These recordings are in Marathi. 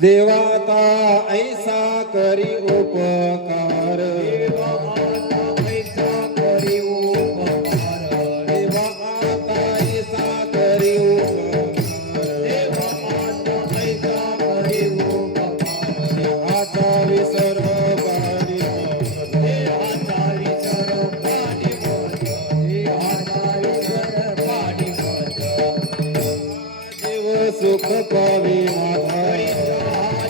देवाता ऐसा करी उपकार, ऐसा करी उपकार, देवा आता ऐसा करी उपकार, देवा आता ऐसा करी उपकार, देहाचा विसर्ग पाणी देहाचा विसर पाणी मत, देहाचा विसर पाणी मत, जीव सुख पावी माझा,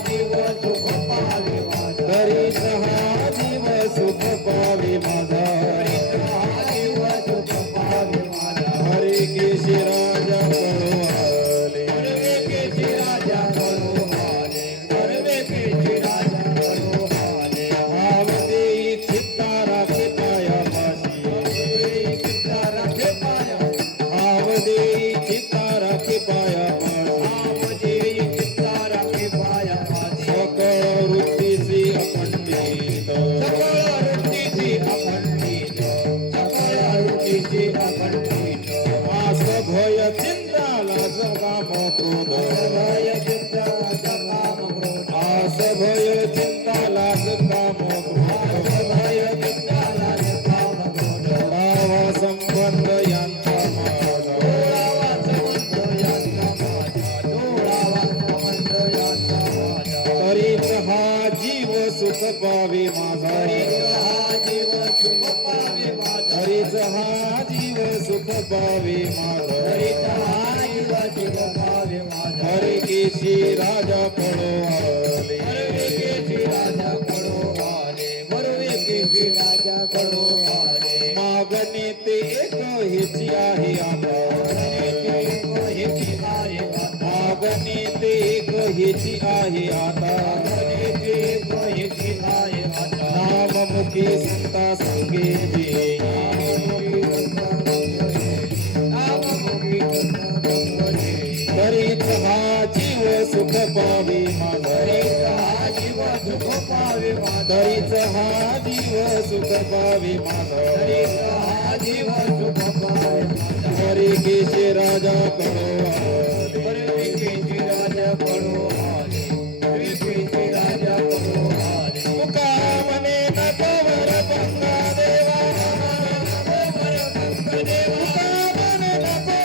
जीव सुख पावे माझा, तरी सहा जीव सुख पावी माझा, जीव सुख पावे माझा, पावे माझा हरीचा हा जीव सुख पावे माझा हरे केशी राजा पळो आले मरवेकेची राजा कडो आले मरवेकेची राजा कडो आले मागणे ते एक हेची आहे आता हेची आहे आता मागणे ते एक हेची आहे आता हेची आहे आता नाममुखी संता संगे जे तरीच हा जीव सुख पावे माझा जीव सुख पावे माझा तरीच हा जीव सुख पावे माझा हा जीव सुख पावे माझा हरे केशी राजा करो आले मरवेकेची राजा कडो आले मरवेकेची राजा कडो आले तुका म्हणे नको वर पंगा देवा तुका म्हणे नको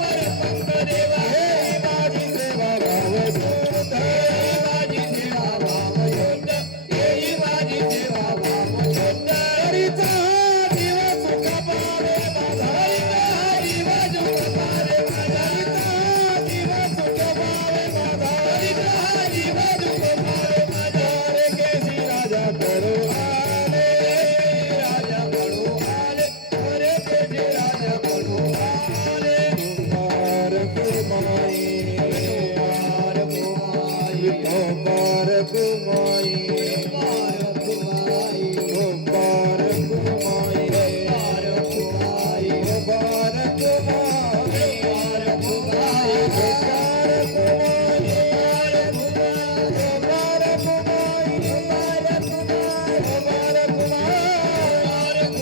वर पंगा देवा हे माझी सेवा भाव सुरत तरीच हा जीव सुख पावे माझा जीव सुख पावे माझा जीव सुख पावे माझा जीव सुख पावे माझा रे केसी राजा करो आले राजा कडो आले मरवेकेची राजा कडो आले कुमार कुमाई कुमार कुमाई कुमार कुमाई कुमार कुमाई कुमार कुमाई कुमार कुमाई कुमार कुमाई कुमार कुमाई कुमार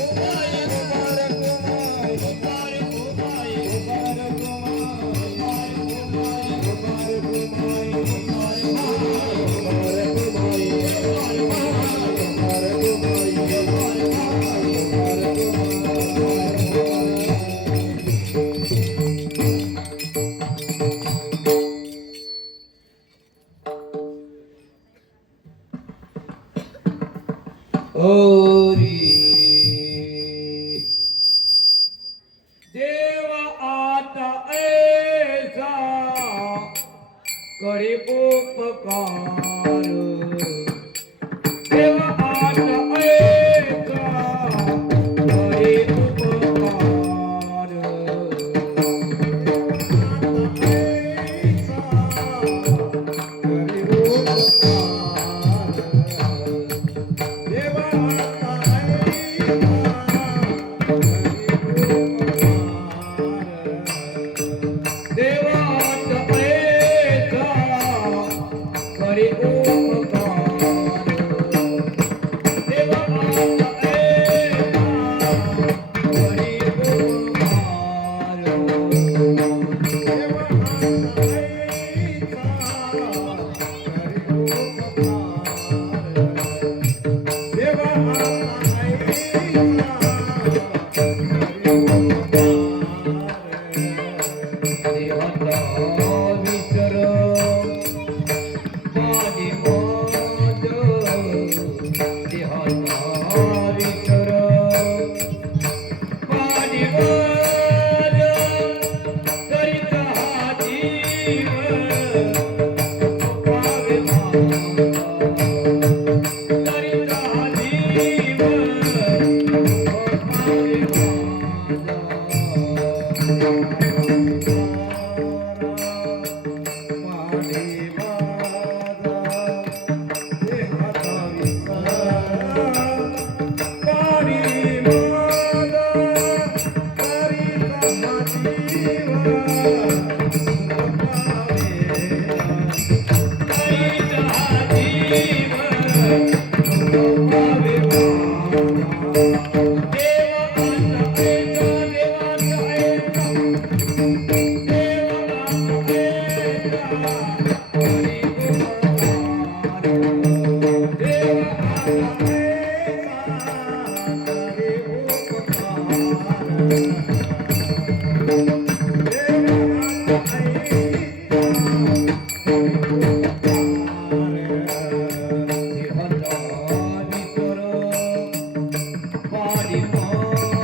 कुमाई कुमार कुमाई कुमार ओरी देव आता ऐसा करे उपकार देव आता ऐसा करे उपकार पाणी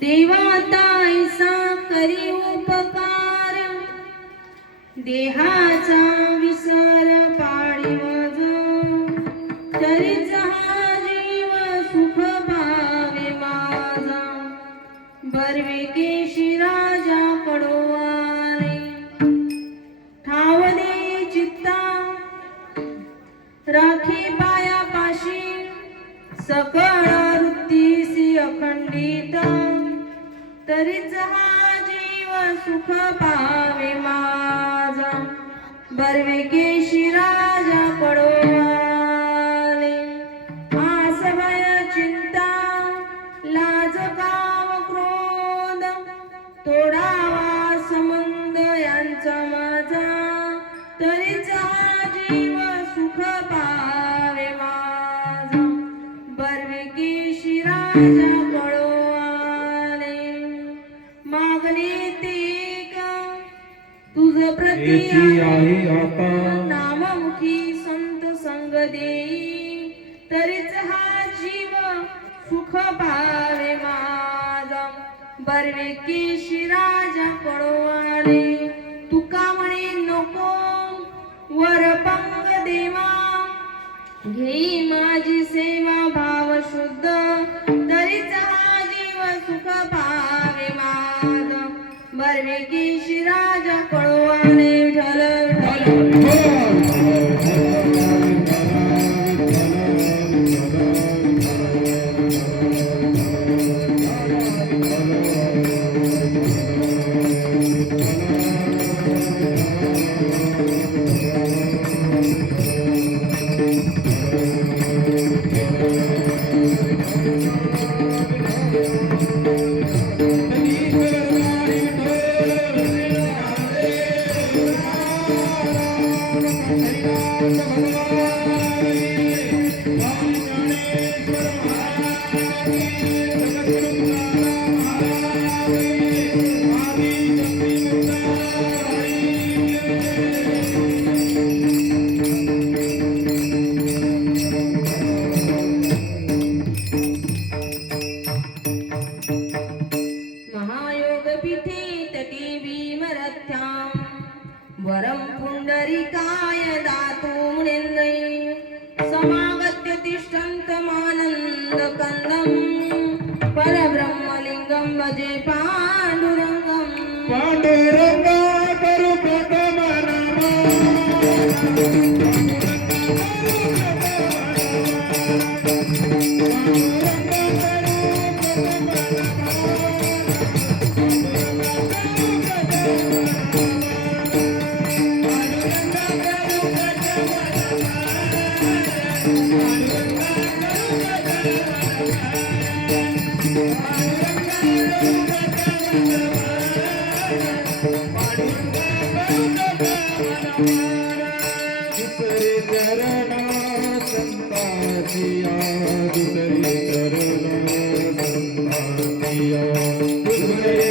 देवा आता ऐसा करी उपकार, देहाचा विसर पाळीव जो, तरीच हा जीव सुख अखंडित तरीच हा जीव सुख पावे माझा बर्वे केशी राजा पडोवाले आस भय चिंता लाज काम क्रोध तोडावा संबंध यांचा माझा तरीच हा जीव सुख पावे माझा बर्वे केशी राजा पडोवाले मागणे ते का तुझ प्रती याची आहे आता नाममुखी संत संग देई तरीच हा जीव सुख पावे माझा बर्वे केशी राजा पडोवाले तुका म्हणे नको वर पंग देवा घेई माझी सेवा भाव शुद्ध तरीच हा जीव सुख पावे माझा बर्वे केशी राजा पडोवाले विठ्ठल विठ्ठल महायोग पीठे तटी भीमरथ्यां वरं पुंडरीकाय दातु मुनीन्द्रै समागत्य तिष्ठन्तमानन्दकन्दं परब्रह्मलिङ्गं भजे पाण्डुरङ्गम् पांडुरंगा करू प्रथम दुसरे चरण संतांचिया दुसरे चरण संतांचिया दुसरे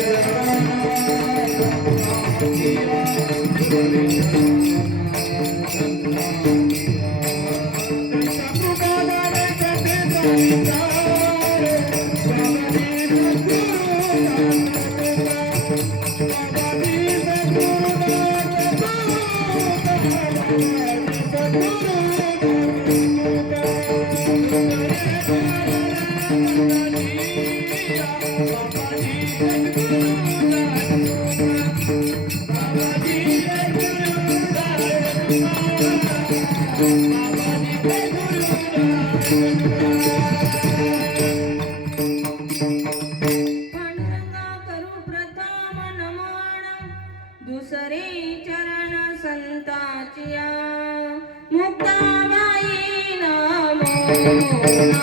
चरण संतांचिया दुसरे पांडुरंगा करू प्रथम नमन दुसरे चरण संताचिया मुक्ताबाई नमो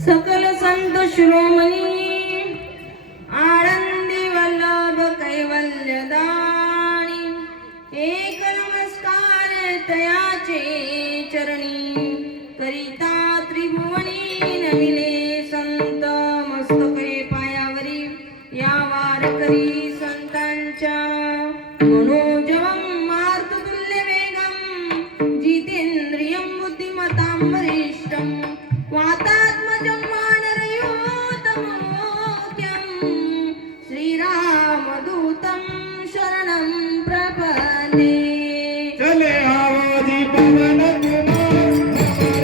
सकल संत शिरोमणी आनंदी वल्लभ कैवल्य दाणी एक नमस्कार तयाचे चरणी करिता त्रिभुवनी नविले संत मस्तके पायावरी या वारकरी संतांच्या मनोजवं मार्ततुल्य वेगं जितेंद्रियं बुद्धिमतां वरिष्ठं वातात्मजं वानरयूतमोक्यं श्रीरामदूतं शरणं प्रपद्ये। चले आवाजी पवन कुमार हमारे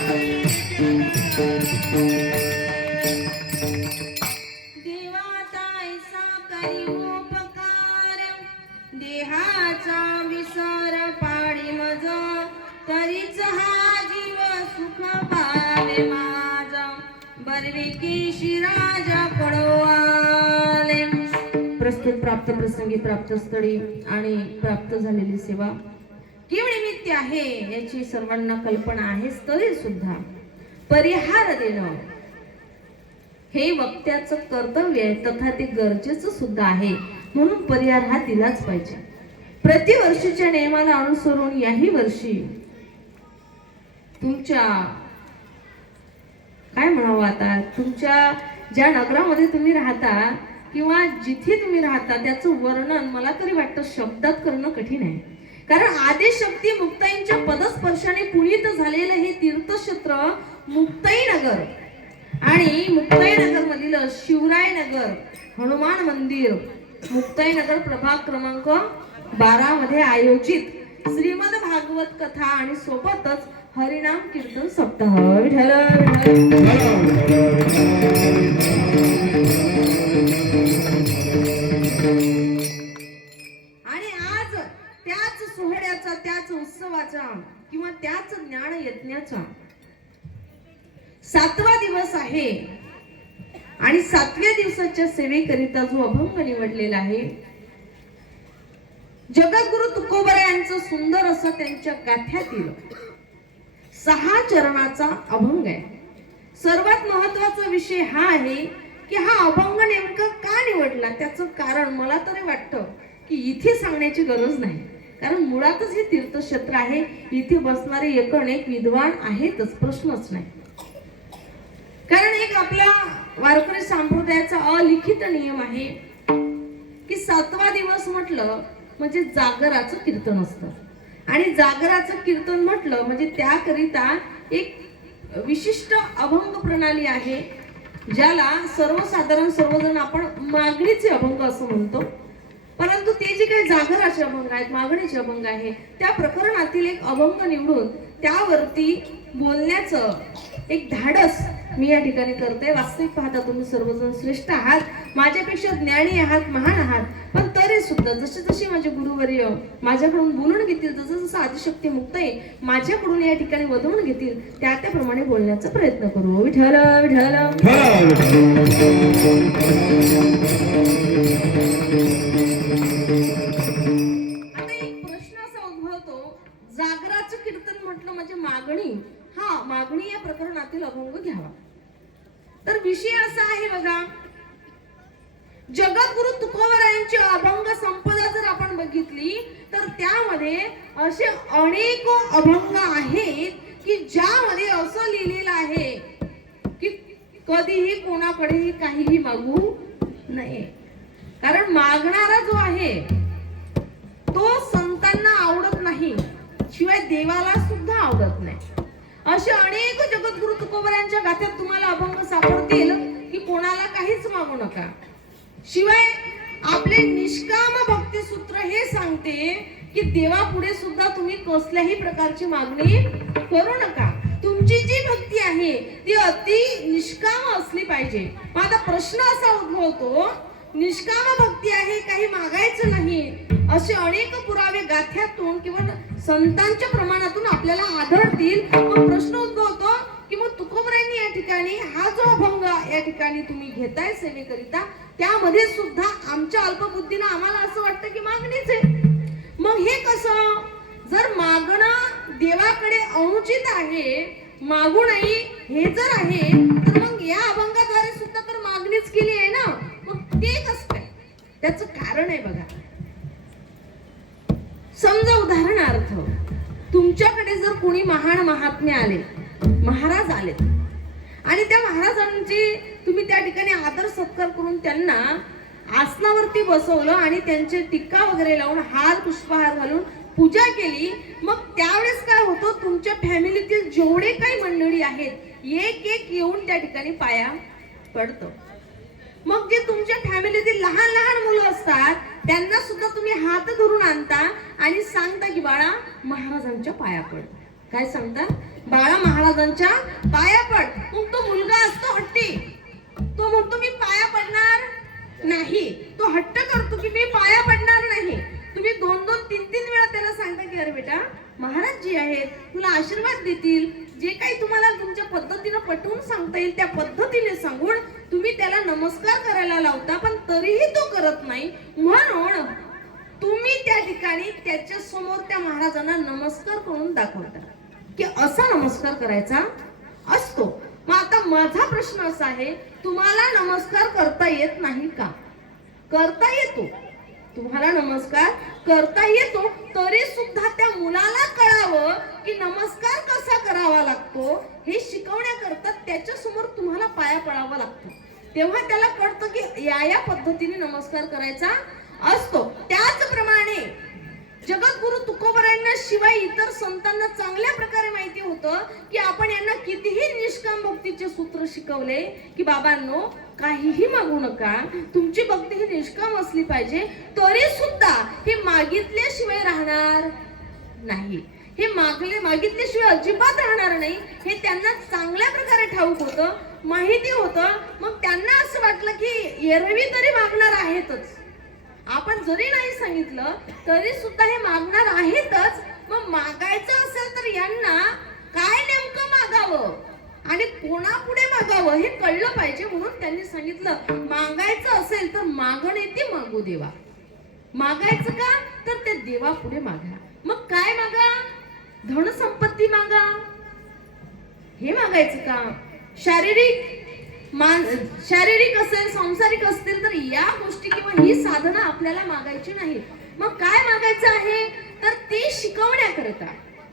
हरि देवाचा ऐसा करी उपकार देहाचा विसर पाडी मज तरीच हा जीव सुख पावे माझा बर्विकी शिराजा पडवाले। प्रस्तुत प्राप्त प्रसंगी प्राप्त स्थळी आणि प्राप्त झालेली सेवा केवळ नित्य आहे याची सर्वांना कल्पना आहेच तरी सुद्धा परिहार देणं हे वक्त्याचं कर्तव्य आहे तथा ते गरजेचं सुद्धा आहे म्हणून परिहार हा दिलाच पाहिजे। प्रतिवर्षीच्या नियमाला अनुसरून याही वर्षी तुमच्या काय म्हणावं आता तुमच्या ज्या नगरामध्ये तुम्ही राहता किंवा जिथे तुम्ही राहता त्याचं वर्णन मला तरी वाटतं शब्दात करणं कठीण आहे, कारण आदिशक्ती मुक्ताईंच्या पदस्पर्शाने पुनीत झालेलं हे तीर्थक्षेत्र मुक्ताई नगर आणि मुक्ताई नगर मधील शिवराय नगर हनुमान मंदिर मुक्ताई नगर प्रभाग क्रमांक 12 मध्ये आयोजित श्रीमद भागवत कथा आणि सोबतच हरिनाम कीर्तन सप्ताह विठ्ठल आणि आज त्याच सोहळ्याचा त्याच उत्सवाचा किंवा त्याच ज्ञान यज्ञाचा 7वा दिवस आहे आणि 7व्या दिवसाच्या सेवेकरिता जो अभंग निवडलेला आहे जगद्गुरु तुकोबरा यांचं सुंदर असं त्यांच्या गाथ्यातील 6 चरणाचा अभंग आहे। सर्वात महत्वाचा विषय हा आहे की हा अभंग नेमका का निवडला त्याचं कारण मला तरी वाटतं की इथे सांगण्याची गरज नाही, कारण मुळातच हे तीर्थक्षेत्र आहे, इथे बसणारे एकूण विद्वान आहेतच, प्रश्नच नाही। कारण एक आपला वारकरी संप्रदायाचा अलिखित नियम आहे की 7वा दिवस म्हटलं म्हणजे जागराचं कीर्तन असतं आणि जागराचं कीर्तन म्हटलं म्हणजे त्याकरिता एक विशिष्ट अभंग प्रणाली आहे ज्याला सर्वसाधारण सर्वजण आपण मागणीचे अभंग असं म्हणतो, परंतु ते जे काही जागराचे अभंग आहेत मागणीचे अभंग आहे त्या प्रकरणातील एक अभंग निवडून त्यावरती बोलण्याचं एक धाडस मी या ठिकाणी करते। वास्तविक पाहता तुम्ही सर्वजण श्रेष्ठ आहात, माझ्यापेक्षा ज्ञानी आहात, महान आहात, पण तरी सुद्धा जसे जसे माझे गुरुवर्य माझ्याकडून बोलून घेतील जसं जसं आदिशक्ती मुक्ताई माझ्याकडून या ठिकाणी वधवून घेतील त्याप्रमाणे बोलण्याचा प्रयत्न करू। विठ्ठल विठ्ठल आता एक प्रश्न असा कीर्तन म्हटलं म्हणजे मागणी, हा मागणी या प्रकरणातील अभंग घ्यावा. तर विषय असा आहे बघा, जगद्गुरु तुकोबरायांची अभंग संपदा जर आपण बघितली तर त्यामध्ये असे अनेक अभंग आहेत की ज्यामध्ये असं लिहिलेलं आहे की कधीही कोणाकडेही काहीही मागू नये. कारण मागणारा जो आहे तो संतांना आवडत नाही, शिवाय देवाला सुद्धा आवडत नाही. असे अनेक जगद्गुरु तुकोबरायांच्या गाथ्यात तुम्हाला अभंग सापडतील की कोणाला काहीच मागू नका. शिवाय आपले निष्काम भक्ती सूत्र हे सांगते की देवापुढे सुद्धा तुम्ही कसल्याही प्रकारची मागणी करू नका. तुमची जी भक्ती आहे ती अति निष्काम असली पाहिजे. मग आता प्रश्न असा उद्भवतो, निष्काम भक्ती आहे, काही मागायचं नाही, असे अनेक पुरावे गाथ्यातून किंवा संतांच्या प्रमाणातून आपल्याला आढळतील. मग प्रश्न उद्भवतो की मग तुकोबरायांनी या ठिकाणी हा जो अभंग या ठिकाणी तुम्ही घेताय सेवेकरिता, त्यामध्ये सुद्धा आमच्या अल्पबुद्धीनं आम्हाला असं वाटतं की मागणीच आहे. मग हे कसं? जर मागणं देवाकडे अनुचित आहे, मागू नये हे जर आहे, तर मग या अभंगाद्वारे सुद्धा तर मागणीच केली आहे ना. मग ते कसं काय? त्याचं कारण आहे बघा. समजा उदाहरणार्थ तुमच्याकडे जर कोणी महान महात्मे आले, महाराज आले, आणि त्या महाराजांची तुम्ही त्या ठिकाणी आदर सत्कार करून त्यांना आसनावरती बसवलं आणि त्यांचे टिक्का वगैरे लावून हार पुष्पहार घालून पूजा केली. मग त्यावेळेस काय होतं, तुमच्या फॅमिलीतील जेवढे काही मंडळी आहेत एक एक येऊन त्या ठिकाणी पाया पडतं. मग जे तुमच्या फॅमिलीतील लहान लहान मुलं असतात त्यांना सुद्धा तुम्ही हात धरून आणता आणि सांगता की बाळा महाराजांच्या पाया पड. काय सांगता? बाळा महाराजांच्या पाया पड. मग तो मुलगा असतो हट्टी, तो म्हणतो मी पाया पडणार नाही, तो हट्ट करतो की मी पाया पडणार नाही. तुम्ही 2-2, 3-3 वेळा त्याला सांगता की अरे बेटा महाराज जी आहेत तुला आशीर्वाद देतील, जे काही तुम्हाला तुमच्या पद्धतीनं पटवून सांगता येईल त्या पद्धतीने सांगून तुम्ही त्याला नमस्कार करायला लावता, पण तरीही तो करत नाही. म्हणून तुम्ही त्या ठिकाणी त्याच्या समोर त्या महाराजांना नमस्कार करून दाखवता की असा नमस्कार करायचा असतो. मग आता माझा प्रश्न असा आहे, तुम्हाला नमस्कार करता येत नाही का? करता येतो, तुम्हाला नमस्कार करता येतो, तरी सुद्धा त्या मुलाला कळावं की नमस्कार कसा करावा लागतो हे शिकवण्याकरता त्याच्या समोर तुम्हाला पाया पडावं लागतं. तेव्हा त्याला कळतं की या पद्धतीने नमस्कार करायचा असतो. त्याचप्रमाणे जगद्गुरु तुकोबरायांना शिवाय इतर संतांना चांगल्या प्रकारे माहिती होतं की आपण यांना कितीही निष्काम भक्तीचे सूत्र शिकवले की बाबांनो काहीही मागू नका, तुमची भक्ती ही निष्काम असली पाहिजे, तरी सुद्धा हे मागितल्याशिवाय राहणार नाही. हे मागितल्याशिवाय अजिबात राहणार नाही हे त्यांना चांगल्या प्रकारे ठाऊक होतं, माहिती होतं. मग त्यांना असं वाटलं की एरवी तरी मागणार आहेतच, आपण जरी नाही सांगितलं तरी सुद्धा हे मागणार आहेतच. मग मागायचं असेल तर यांना काय नेमकं मागावं आणि कोणापुढे मागावं हे कळलं पाहिजे. म्हणून त्यांनी सांगितलं मागायचं असेल तर मागणे ते मागू देवा. मागायचं का? तर ते देवापुढे मागा. मग काय मागा? धनसंपत्ती मागा हे मागायचं का? शारीरिक असेल, सांसारिक असतील तर या गोष्टी किंवा ही साधना आपल्याला मागायची नाही. मग काय मागायचं आहे? तर ते शिकवण्याकरता.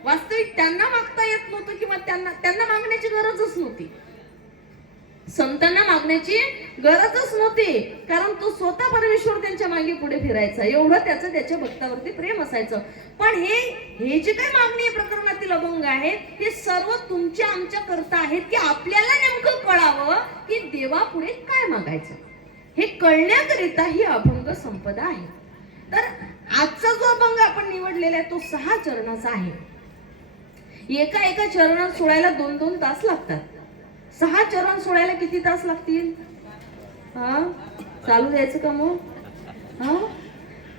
वास्तविक त्यांना मागता येत नव्हतं किंवा त्यांना मागण्याची गरजच नव्हती, संतांना मागण्याची गरजच नव्हती, कारण तो स्वतः परमेश्वर त्यांच्या मागे पुढे फिरायचा, एवढं त्याचं त्याच्या भक्तावरती प्रेम असायचं. पण हे जे काही मागणी प्रकरणातील अभंग आहेत हे सर्व तुमच्या आमच्या करता आहेत की आपल्याला नेमकं कळावं की देवापुढे काय मागायचं हे कळण्याकरिता ही अभंग संपदा आहे. तर आजचा जो अभंग आपण निवडलेला आहे तो 6 चरणाचा आहे. एका चरणात सोडायला 2-2 तास लागतात. 6 चरण सोडायला किती तास लागतील? चालू द्यायचं का मग?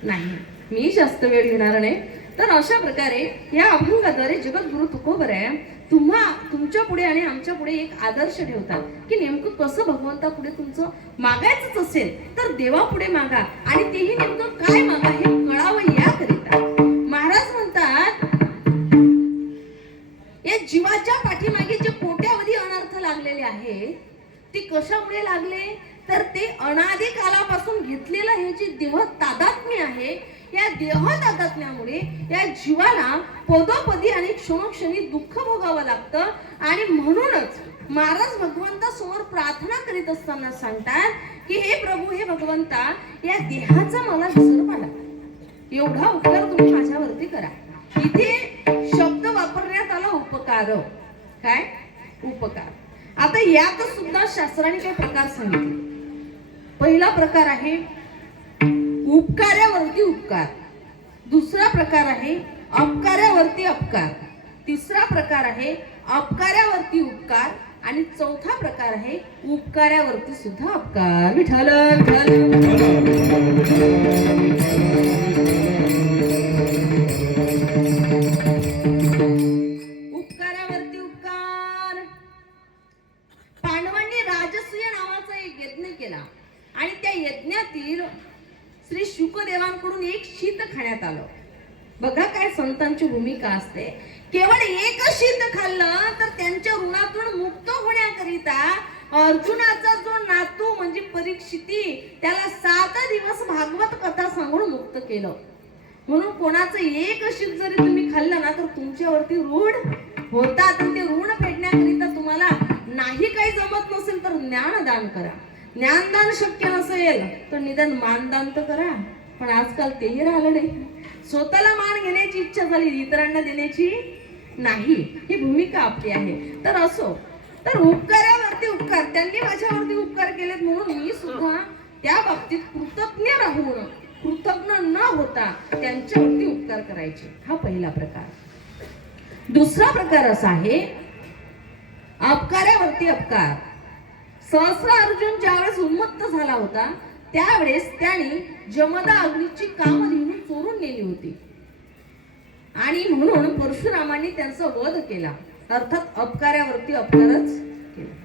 नाही, मी जास्त वेळ घेणार नाही. तर अशा प्रकारे या अभंगाद्वारे जगद्गुरु तुकोबराय तुमच्या पुढे आणि आमच्या पुढे एक आदर्श ठेवतात की नेमकं कसं भगवंता पुढे तुमचं मागायचंच असेल तर देवापुढे मागा आणि तेही नेमकं काय मागा हे कळावं याकरिता. महाराज म्हणतात कशामुळे लागले तर ते अनादी कालापासून घेतलेलं हे जे देह तादात्म्य आहे, या देह तादात्म्यामुळे या जीवाला पदोपदी आणि क्षणोक्षणी दुःख भोगावं लागतं. आणि म्हणूनच महाराज भगवंतासमोर प्रार्थना करीत असताना सांगतात की हे प्रभू, हे भगवंता, या देहाचा मला विसर पाडा, एवढा उपकार तुम्ही माझ्यावरती करा. इथे शब्द वापरण्यात आला उपकार. काय उपकार? आता यात सुद्धा शास्त्राने काही प्रकार सांगितले. पहिला प्रकार आहे उपकार्यावरती उपकार, दुसरा प्रकार आहे अपकार्यावरती अपकार, तिसरा प्रकार आहे अपकार्यावरती उपकार आणि चौथा प्रकार आहे उपकार्यावरती सुद्धा अपकार. विठ्ठल उपकारावरती उपकार. पांडवांनी राजसूय नावाचा एक यज्ञ केला आणि त्या यज्ञातील श्री शुकदेवांकडून एक शीत खाण्यात आलं. बघा काय संतांची भूमिका असते. केवळ एक शीत खाल्लं तर त्यांच्या ऋणातून मुक्त होण्याकरिता अर्जुनाचा जो नातू म्हणजे परीक्षिती, त्याला 7 दिवस भागवत कथा सांगून मुक्त केलं. म्हणून कोणाचं एक शीत जरी तुम्ही खाल्लं ना तर तुमच्यावरती ऋण होतात. ते ऋण फेडण्याकरिता तुम्हाला नाही काही जमत नसेल तर ज्ञानदान करा. ज्ञानदान शक्य नसेल तर निदान मानदान तर करा. पण आजकाल तेही राहिलं नाही. स्वतःला मान घेण्याची इच्छा झाली, इतरांना देण्याची नाही. ही भूमिका आपली आहे. तर असो, तर उपकारावरती उपकार, त्यांनी माझ्यावरती उपकार केलेत म्हणून मी सुद्धा त्या बाबतीत कृतज्ञ राहून, कृतज्ञ न होता त्यांच्यावरती उपकार करायचे. हा पहिला प्रकार. दुसरा प्रकार असा आहे अपकारावरती अपकार. सहस्र अर्जुन ज्यावेळेस उन्मत्त झाला होता त्यावेळेस त्याने जमदा अग्नीची कामधेनू चोरून नेली होती आणि म्हणून परशुरामांनी त्यांचा वध केला. अर्थात अपकारावरती अपकारच केला.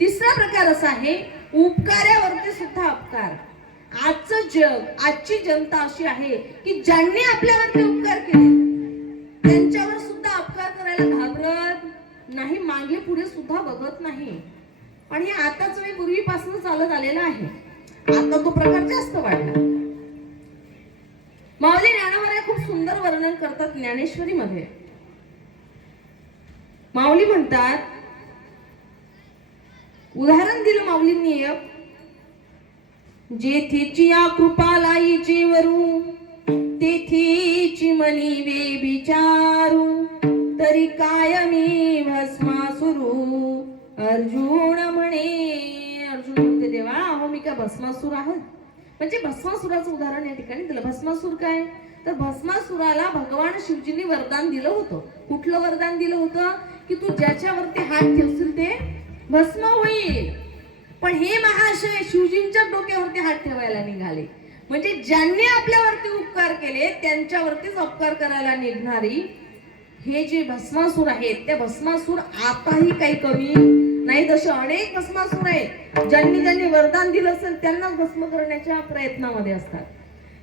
तिसरा प्रकार असा आहे उपकारावरती सुद्धा अपकार. आजचं जग, आजची जनता अशी आहे की ज्यांनी आपल्यावरती उपकार केले त्यांच्यावर सुद्धा अपकार करायला घाबरत नाही, मागे पुढे सुद्धा बघत नाही. पण हे आताच मी पूर्वीपासून चालत आलेला आहे. आता तो प्रकार जास्त वाढला. माऊली ज्ञानोबा खूप सुंदर वर्णन करतात ज्ञानेश्वरी मध्ये. माऊली म्हणतात, उदाहरण दिलं माऊलींनी एक, जेथीची या कृपा लाईची वरू तेथीची मनी वे विचारू तरी कायमी भस्मासुरू. अर्जुन म्हणे, अर्जुन म्हणते देवा अहो मी काय भस्मासूर आहोत. म्हणजे भस्मासुराचं उदाहरण या ठिकाणी दिलं. भस्मासूर काय तर भस्मासुराला भगवान शिवजींनी वरदान दिलं होतं. कुठलं वरदान दिलं होतं की तू ज्याच्यावरती हात ठेवशील ते भस्म होईल. पण हे महाशय शिवजींच्या डोक्यावरती हात ठेवायला निघाले. म्हणजे ज्यांनी आपल्यावरती उपकार केले त्यांच्यावरतीच अपकार करायला निघणारी हे जे भस्मासूर आहेत, त्या भस्मासूर आताही काही कमी नाही. तसे अनेक भस्मासूर आहेत ज्यांनी ज्यांनी वरदान दिलं असेल त्यांनाच भस्म करण्याच्या प्रयत्नामध्ये असतात.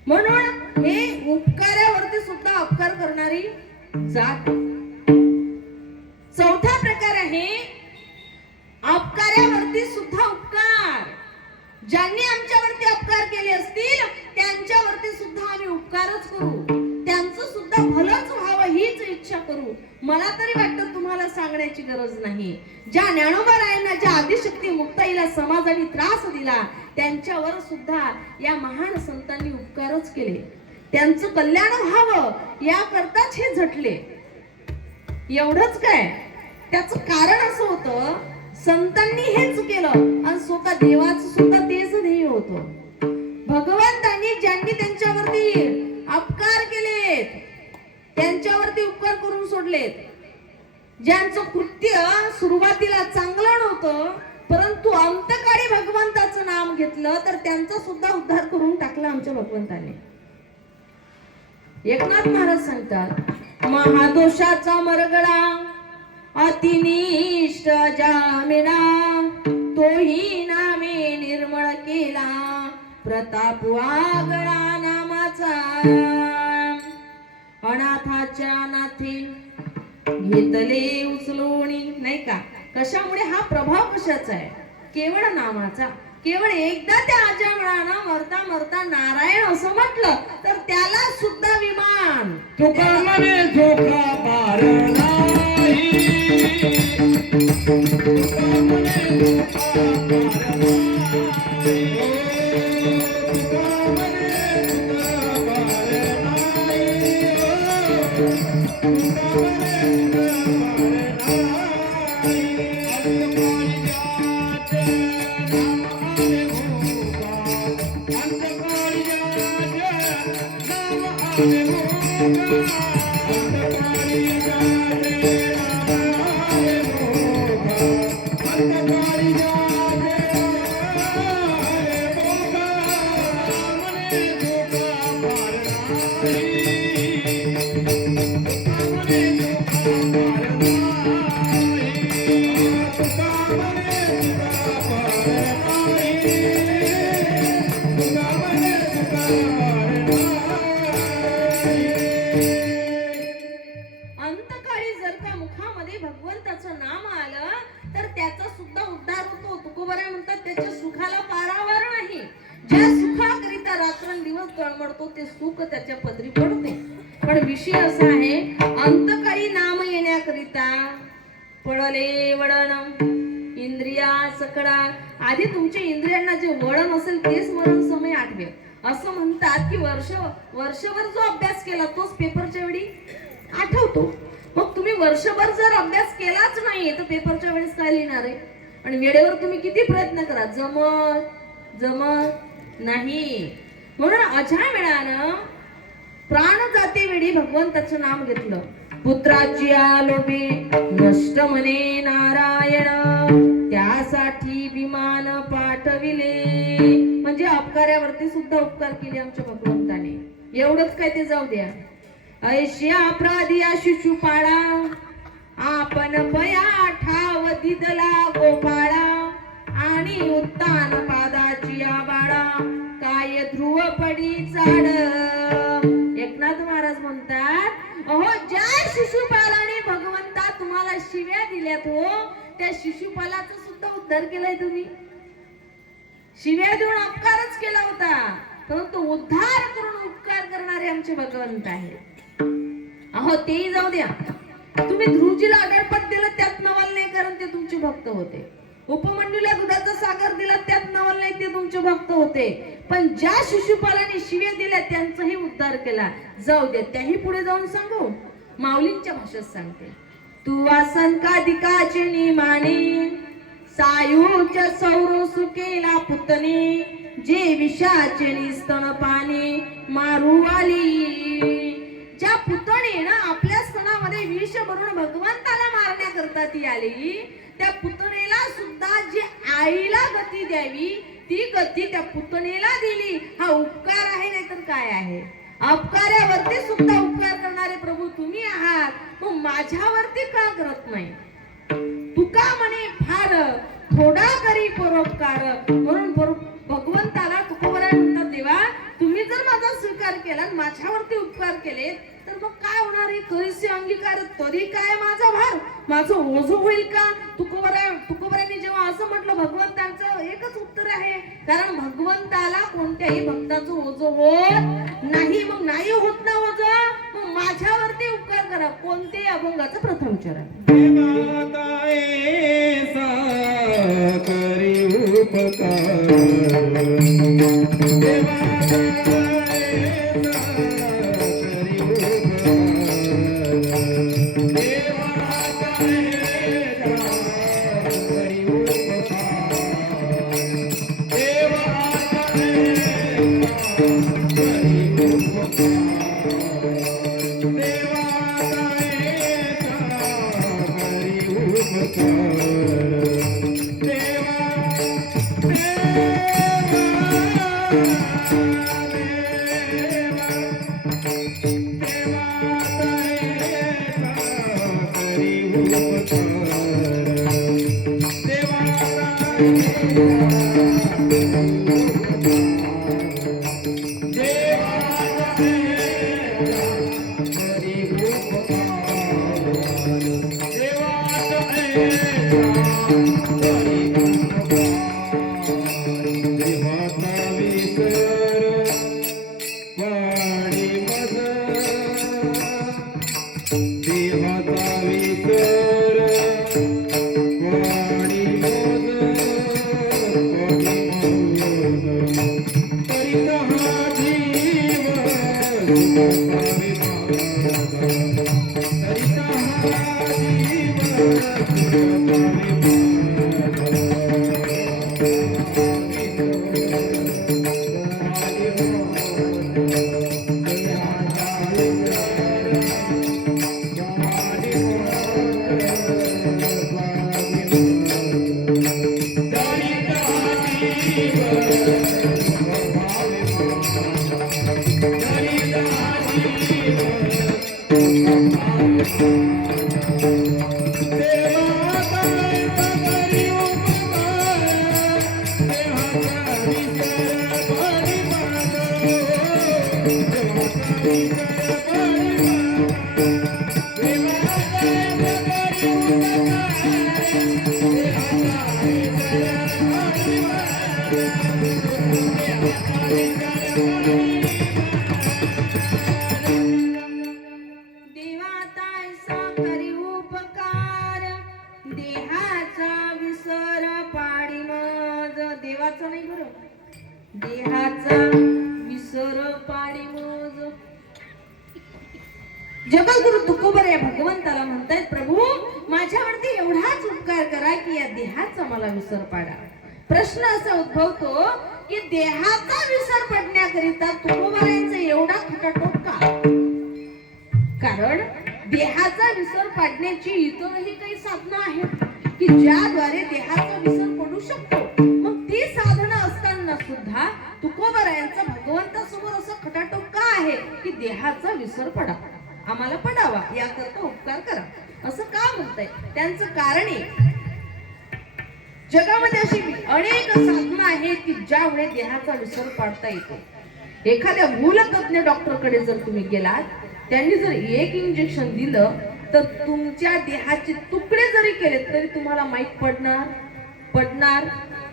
म्हणून हे उपकारावरती सुद्धा अपकार करणारी जात. चौथा प्रकार आहे अपकारावरती सुद्धा उपकार. ज्यांनी आमच्यावरती अपकार केले असतील त्यांच्यावरती सुद्धा आम्ही उपकारच करू, त्यांचं सुद्धा भलंच व्हावं हीच इच्छा करू. मला तरी वाटतं तुम्हाला सांगण्याची गरज नाही. ज्या ज्ञानोबारायांना, ज्या आदिशक्ती मुक्ताईला समाजाने त्रास दिला त्यांच्यावर सुद्धा या महान संतांनी उपकारच केले. त्यांचं कल्याण व्हावं याकरताच हे झटले. एवढंच काय, त्याचं कारण असं होतं संतांनी हेच केलं आणि स्वतः देवाचं सुद्धा तेच ध्येय होतं. भगवंतांनी ज्यांनी त्यांच्यावरती अपकार केलेत त्यांच्यावरती उपकार करून सोडलेत. ज्यांचं कृत्य सुरुवातीला चांगलं नव्हतं परंतु अंतकाळी भगवंताचं नाम घेतलं तर त्यांचा सुद्धा उद्धार करून टाकला आमच्या भगवंताने. एकनाथ महाराज सांगतात, महादोषाचा मरगळा अतिनिष्ठ जामिना तोही नामे निर्मळ केला प्रताप वागळा नामाचा. अनाथाच्या नाथी घेतले उचलोणी, नाही का, कशामुळे? हा प्रभाव कशाचा आहे? केवळ नामाचा. केवळ एकदा त्या अजामिळानं मरता मरता नारायण असं म्हटलं तर त्याला सुद्धा विमान. तुका म्हणे धोका पार नाही, तुका म्हणे धोका पार नाही, तुका म्हणे धोका पार नाही, तुका म्हणे धोका अंतकाळी जर का मुखामध्ये भगवंताचं नाम आलं तर त्याचा सुद्धा उद्धार होतो. तुकोबराय म्हणतात त्याच्या सुखाला पारावार नाही. ज्या सुखाकरिता रात्रंदिवस तळमळतो ते सुख त्याच्या पदरी पडते. पण विषय असा आहे, अंतकाळी नाम येण्याकरिता पडले वळण इंद्रिया सकळा. आधी तुमच्या इंद्रियांना जे वळण असेल ते स्मरण समय आठवेल. असं म्हणतात की वर्षभर जो अभ्यास केला तोच पेपरच्या वेळी आठवतो. मग तुम्ही वर्षभर जर अभ्यास केलाच नाही तर पेपरच्या वेळेस काय लिहिणार आहे? आणि वेळेवर तुम्ही किती प्रयत्न करा, जमत नाही. म्हणून अजामिळानं प्राण जाते वेळी भगवंताचं नाम घेतलं. पुत्राची आलोभे नष्ट म्हणे नारायण, त्यासाठी विमान पाठविले. म्हणजे अपकार्यावरती सुद्धा उपकार केले आमच्या भगवंताने. एवढंच काय ते जाऊ द्या. ऐशी अपराधी शिशुपाळा, आपण पया ठाव दिदला गोपाळा, आणि उत्तान पादाची बाळा, काय ध्रुव पडी चाड. एकनाथ महाराज म्हणतात, अहो ज्या शिशुपालाने भगवंता तुम्हाला शिव्या दिल्यात हो, त्या शिशुपालाचा सुद्धा उद्धार केलाय तुम्ही. शिव्या देऊन अपकारच केला होता, परंतु उद्धार करून उपकार करणारे आमचे भगवंत आहे. अहो तेही जाऊ द्या, तुम्ही ध्रुवजीला अडळपट दिलं त्यात नवल नाही, कारण ते तुमचे भक्त होते. उपमंडूला दुधाचा सागर दिला त्यात नवल नाही, ते तुमचे भक्त होते. पण ज्या शिशुपालाने शिव्या दिल्या त्यांचाही उद्धार केला. जाऊ दे, त्याही पुढे जाऊन सांगू. माऊलींच्या भाषेत सांगते, तू वासन कादिकाचे निमाने, सायूच्या सौर सुकेला पुतणे, जे विषाचे निस्तन पाने मारू आली. ज्या पुतणेनं आपल्या स्तनामध्ये विष भरून भगवंताला मारण्याकरता ती आली, त्या पुतणेला सुद्धा जी आईला गती द्यावी ती गती त्या पुतणेला दिली. हा उपकार आहे, नाही तर काय आहे? अपकार्यावरती सुद्धा उपकार करणारे प्रभू तुम्ही आहात, मग माझ्यावरती का करत नाही? तुका म्हणे फार थोडा करी परोपकार. म्हणून भगवंताला तुकोबराय म्हणतात, देवा तुम्ही जर माझा स्वीकार केला, माझ्यावरती उपकार केले तर मग काय होणार आहे? करीसे अंगीकार तरी काय माझा भार, माझं ओझं होईल का? तुकोबरायांनी जेव्हा असं म्हटलं, भगवंतांचं एकच उत्तर आहे, कारण भगवंताला कोणत्याही भक्ताचं ओझं होत नाही. मग नाही होत ना ओझं, मग माझ्यावरती उपकार करा. कोणते अभंगाचं प्रथम चरण? करी उपकार देवा तायसा करी उपकार देहाचा विसर पाडी मज देवाचा नाही बरं देहाचा विसर पाडी मज जगद्गुरु तुकोबर या भगवंताला म्हणतायत प्रभू माझ्यावरती एवढाच उपकार करा की या देहाचा मला विसर पाडा. प्रश्न असा उद्भवतो की देहाचा विसर पडण्याकरिता तुकोबरांचा एवढा खटाटोप का? कारण देहाचा विसर पाडण्याची इतरही काही साधनं आहेत की ज्याद्वारे देहाचा विसर पडू शकतो. मग ती साधनं असताना सुद्धा तुकोबरायांचा भगवंतासमोर असं खटाटोप का आहे की देहाचा विसर पडा आम्हाला पडावा याकरता उपकार करा असं का म्हणताय? त्यांचं कारण आहे जगामध्ये अशी अनेक साधनं आहेत की ज्यामुळे देहाचा विसर पाडता येतो. एखाद्या मूलतज्ञ डॉक्टरकडे जर तुम्ही गेलात त्यांनी जर एक इंजेक्शन दिलं तर तुमच्या देहाचे तुकडे जरी केले तरी तुम्हाला माहित पडणार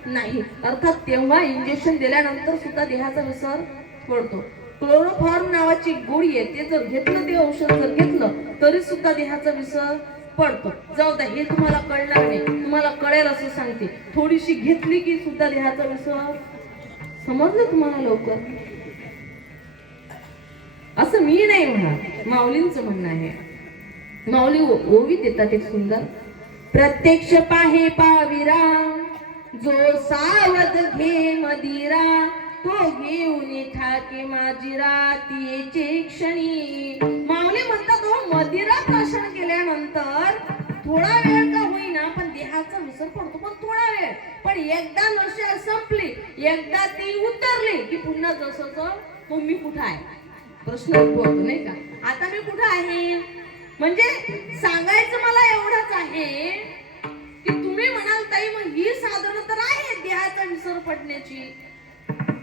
नाही. अर्थात तेव्हा इंजेक्शन दिल्यानंतर सुद्धा देहाचा विसर पडतो. क्लोरोफॉर्म नावाची गोळी आहे ते जर घेतलं ते औषध जर घेतलं तरी सुद्धा देहाचा विसर पडतो. जाऊ द्या हे तुम्हाला कळणार नाही तुम्हाला कळेल असं सांगते. थोडीशी घेतली की सुद्धा देहाचा विसर समजलं तुम्हाला लवकर असं मी नाही म्हणणार माऊलींचं म्हणणं आहे. माऊली ओवी देतात एक सुंदर प्रत्यक्ष पाहे पाविरा जो सावध घे मदिरा तो घेऊन ठाके माझिरा तिचे क्षणी. माऊली म्हणतात हो मदिरा प्राशन केल्यानंतर थोडा वेळ का होईना पण देहाचा विसर पडतो पण थोडा वेळ. पण एकदा नशा संपली एकदा ती उतरली की पुन्हा जसं मग मी कुठं आहे प्रश्न उद्भवतो नाही का. आता मी कुठं आहे म्हणजे सांगायचं मला एवढंच आहे की तुम्ही म्हणाल ताई मग ही साधनं तर आहे देहाचा विसर पडण्याची.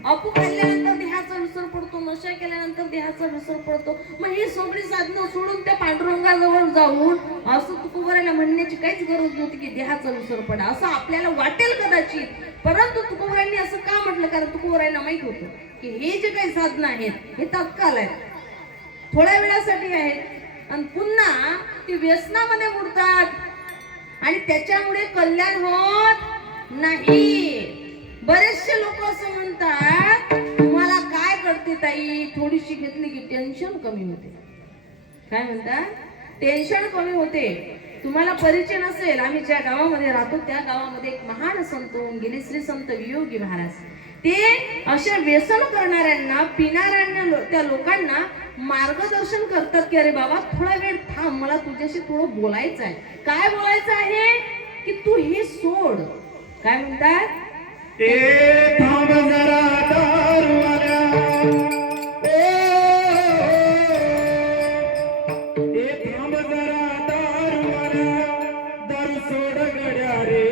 अपू खाल्ल्यानंतर देहाचा विसर पडतो नशा केल्यानंतर देहाचा विसर पडतो. मग ही सगळी साधनं सोडून त्या पांडुरंगाजवळ जाऊन असं तुकोबरायला म्हणण्याची काहीच गरज नव्हती की देहाचा विसर पडा असं आपल्याला वाटेल कदाचित. परंतु तुकोबरायांनी असं का म्हटलं कारण तुकोबरायांना माहित होतं की हे जे काही साधनं आहेत हे तात्काळ आहेत थोड्या वेळासाठी आहेत आणि पुन्हा ती व्यसनामध्ये बुडतात आणि त्याच्यामुळे कल्याण होत नाही. बरेचसे लोक असं म्हणतात तुम्हाला काय करते ताई थोडीशी घेतली की टेन्शन कमी होते. काय म्हणतात टेन्शन कमी होते. तुम्हाला परिचय नसेल आम्ही ज्या गावामध्ये राहतो त्या गावामध्ये एक महान संत होऊन गेले श्री संत वियोगी महाराज. ते अशा व्यसन करणाऱ्यांना पिणाऱ्यांना त्या लोकांना मार्गदर्शन करतात की अरे बाबा थोडा वेळ थांब मला तुझ्याशी थोडं बोलायचं आहे. काय बोलायचं आहे की तू हे सोड. काय म्हणतात ए थांब जरा दारूवाल्या ए थांब जरा दारूवाल्या दारू सोड गड्या रे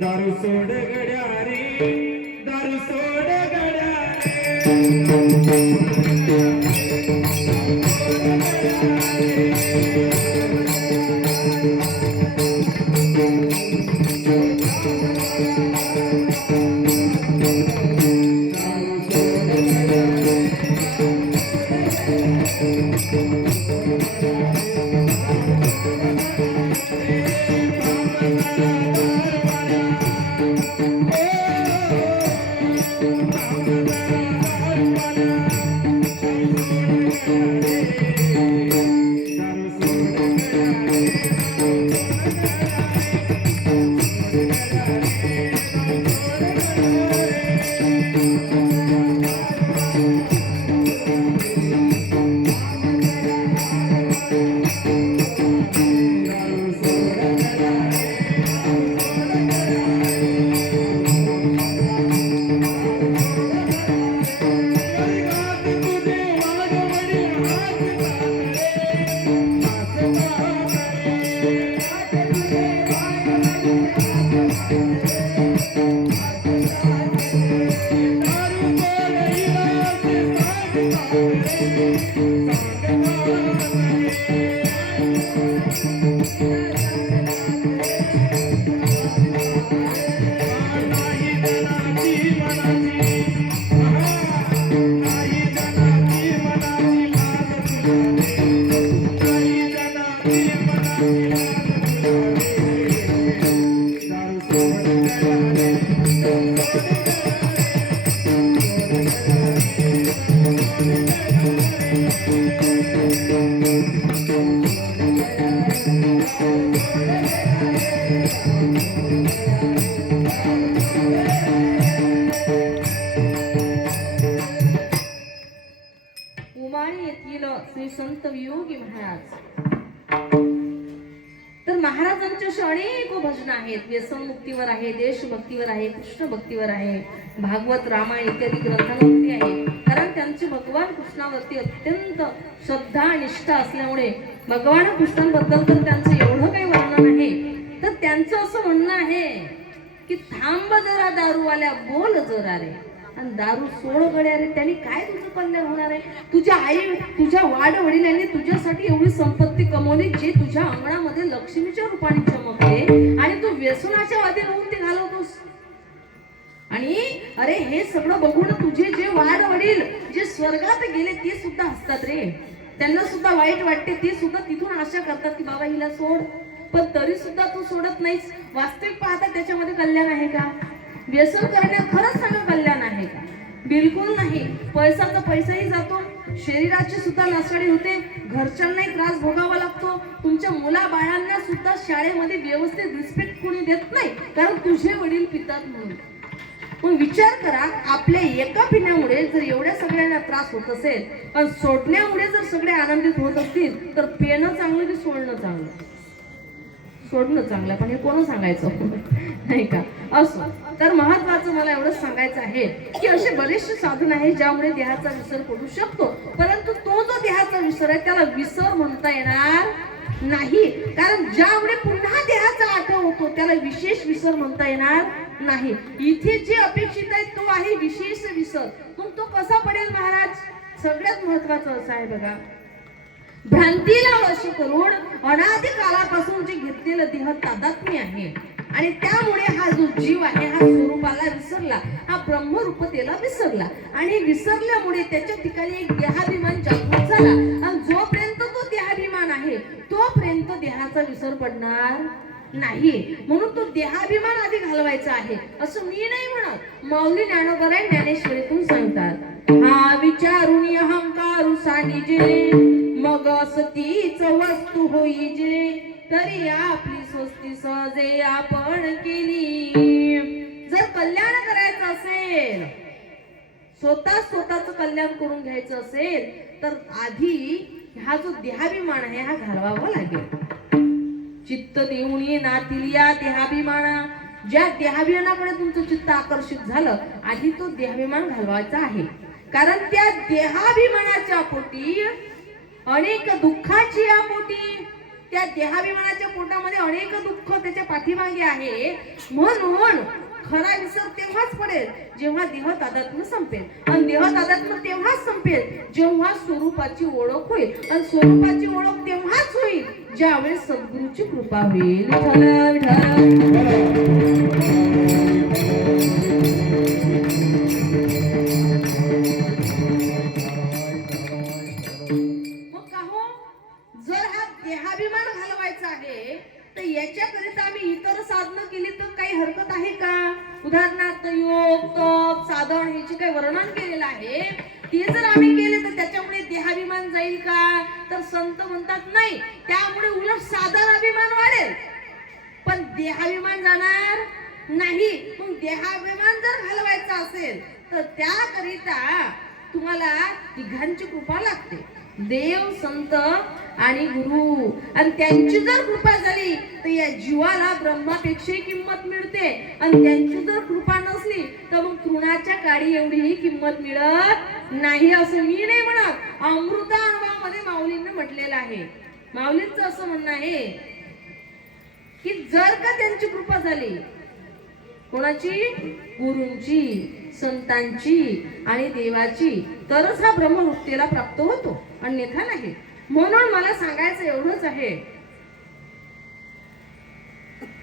दारू सोड गड्या रे दारू सोड गड्या उमाळी येथील श्री संत वियोगी महाराज, तर महाराजांची अशी अनेक भजन आहेत. व्यसनमुक्तीवर आहे, देशभक्तीवर आहे, कृष्ण भक्तीवर आहे, भागवत रामायण इत्यादी ग्रंथांवरती आहे. कारण त्यांची भगवान कृष्णावरती अत्यंत श्रद्धा निष्ठा असल्यामुळे भगवान कृष्णांबद्दल तर त्यांचं एवढं काही वर्णन आहे. तर त्यांचं असं म्हणणं आहे की थांब जरा दारूवाल्या, बोल जरा रे, आणि दारू सोड गड्या रे, त्यांनी काय तुझं कल्याण होणार आहे? तुझ्या आई, तुझ्या वाड वडिलांनी तुझ्यासाठी एवढी संपत्ती कमवली जी तुझ्या अंगणामध्ये लक्ष्मीच्या रूपाने चमकते, आणि तू व्यसनाच्या वादी राहून ते घालवतोस. आणि अरे हे सगळं बघून तुझे जे वाड वडील जे स्वर्गात गेले ते सुद्धा हसतात रे. त्यांना सुद्धा वाईट वाटते, ते सुद्धा तिथून आशा करतात की बाबा हिला सोड, पण तरी सुद्धा तू सोडत नाहीस. वास्तविक पाहता त्याच्यामध्ये कल्याण आहे का? व्यसन करण्यात खरंच सगळं कल्याण आहे का? बिलकुल नाही. पैसाचा पैसाही जातो, शरीराची सुद्धा नासाडी होते, घरच्यांनाही त्रास भोगावा लागतो, तुमच्या मुला बाळांना सुद्धा शाळेमध्ये व्यवस्थित रिस्पेक्ट कोणी देत नाही, कारण तुझे वडील पितात म्हणून. मग विचार करा, आपल्या एका पिण्यामुळे जर एवढ्या सगळ्यांना त्रास होत असेल, पण सोडण्यामुळे जर सगळे आनंदित होत असतील, तर पिणं चांगलं की सोडणं चांगलं? सोडणं चांगलं. पण हे कोण सांगायचं नाही का? असो, तर महत्वाचं मला एवढंच सांगायचं आहे की असे बरेचसे साधन आहे ज्यामुळे देहाचा विसर पडू शकतो, परंतु तो जो देहाचा विसर आहे त्याला विसर म्हणता येणार नाही. कारण ज्यामुळे पुन्हा देहाचा आठव होतो त्याला विशेष विसर म्हणता येणार नाही. इथे जे अपेक्षित आहे तो आहे विशेष विसर. मग तो कसा पडेल महाराज? सगळ्यात महत्वाचं असं आहे बघा, भ्रांतीला वश करून अनादी कालापासून जे घेतलेलं देह तादात्म्य आहे, आणि त्यामुळे हा जो जीव आहे हा स्वरूपाला विसरला, हा ब्रह्मरूपतेला विसरला, आणि विसरल्यामुळे त्याच्या ठिकाणी एक देहाभिमान जागृत झाला. आणि जोपर्यंत तो देहाभिमान आहे तोपर्यंत देहाचा विसर पडणार नाही. म्हणून तो देहाभिमान आधी घालवायचा आहे असं मी नाही म्हणत. माऊली ज्ञानोबराय ज्ञानेश्वरीतून सांगतात, हा विचारून अहंकार सांडिजे, मग असतीच वस्तू होईजे, तरी आपली स्वस्ती सहजे आपण केली. जर कल्याण करायचं असेल, स्वतःच कल्याण करून घ्यायचं असेल, तर आधी हा जो देहाभिमान आहे हा घालवावा लागेल. चित्त देऊनी नातील या देहाभिमाना, ज्या देहाभिमानाकडे तुमचं चित्त आकर्षित झालं, आधी तो देहाभिमान घालवायचा आहे. कारण त्या देहाभिमानाच्या पोटी अनेक दुःखाची या पोटी, त्या देहाभिमानाच्या पोटामध्ये अनेक दुःख त्याच्या पाठीमागे आहे. म्हणून खरा विसर तेव्हाच पडेल जेव्हा देह तादात्म्य संपेल, आणि देह तादात्म्य तेव्हाच संपेल जेव्हा स्वरूपाची ओळख होईल, आणि स्वरूपाची ओळख तेव्हाच होईल ज्यावेळेस सद्गुरूची कृपा होईल. जर हा देहाभिमान घालवायचा आहे तर याच्याकरिता आम्ही इतर साधनं केली तर काही हरकत आहे का? उदाहरणार्थ योग, तप, साधन ह्याचे काही वर्णन केलेलं आहे, ते जर आम्ही केले तर त्याच्यामुळे देहाभिमान जाईल का? तर संत म्हणतात नाही, त्यामुळे उलट साधन अभिमान वाढेल, पण देहाभिमान जाणार नाही. मग देहाभिमान जर घालवायचा असेल तर त्याकरिता तुम्हाला तिघांची कृपा लागते, देव, संत आणि गुरु. आणि त्यांची जर कृपा झाली तर या जीवाला ब्रह्मापेक्षाही किंमत मिळते, आणि त्यांची जर कृपा नसली तर मग तृणाच्या काडी एवढीही किंमत मिळत नाही. असं मी नाही म्हणत, अमृता अनुभवामध्ये माऊलींना म्हटलेलं आहे. माऊलींचं असं म्हणणं आहे की जर का त्यांची कृपा झाली, कोणाची? गुरूंची, संतांची आणि देवाची, तरच हा ब्रह्ममुक्तीला प्राप्त होतो, अन्यथा नाही. म्हणून मला सांगायचं एवढंच आहे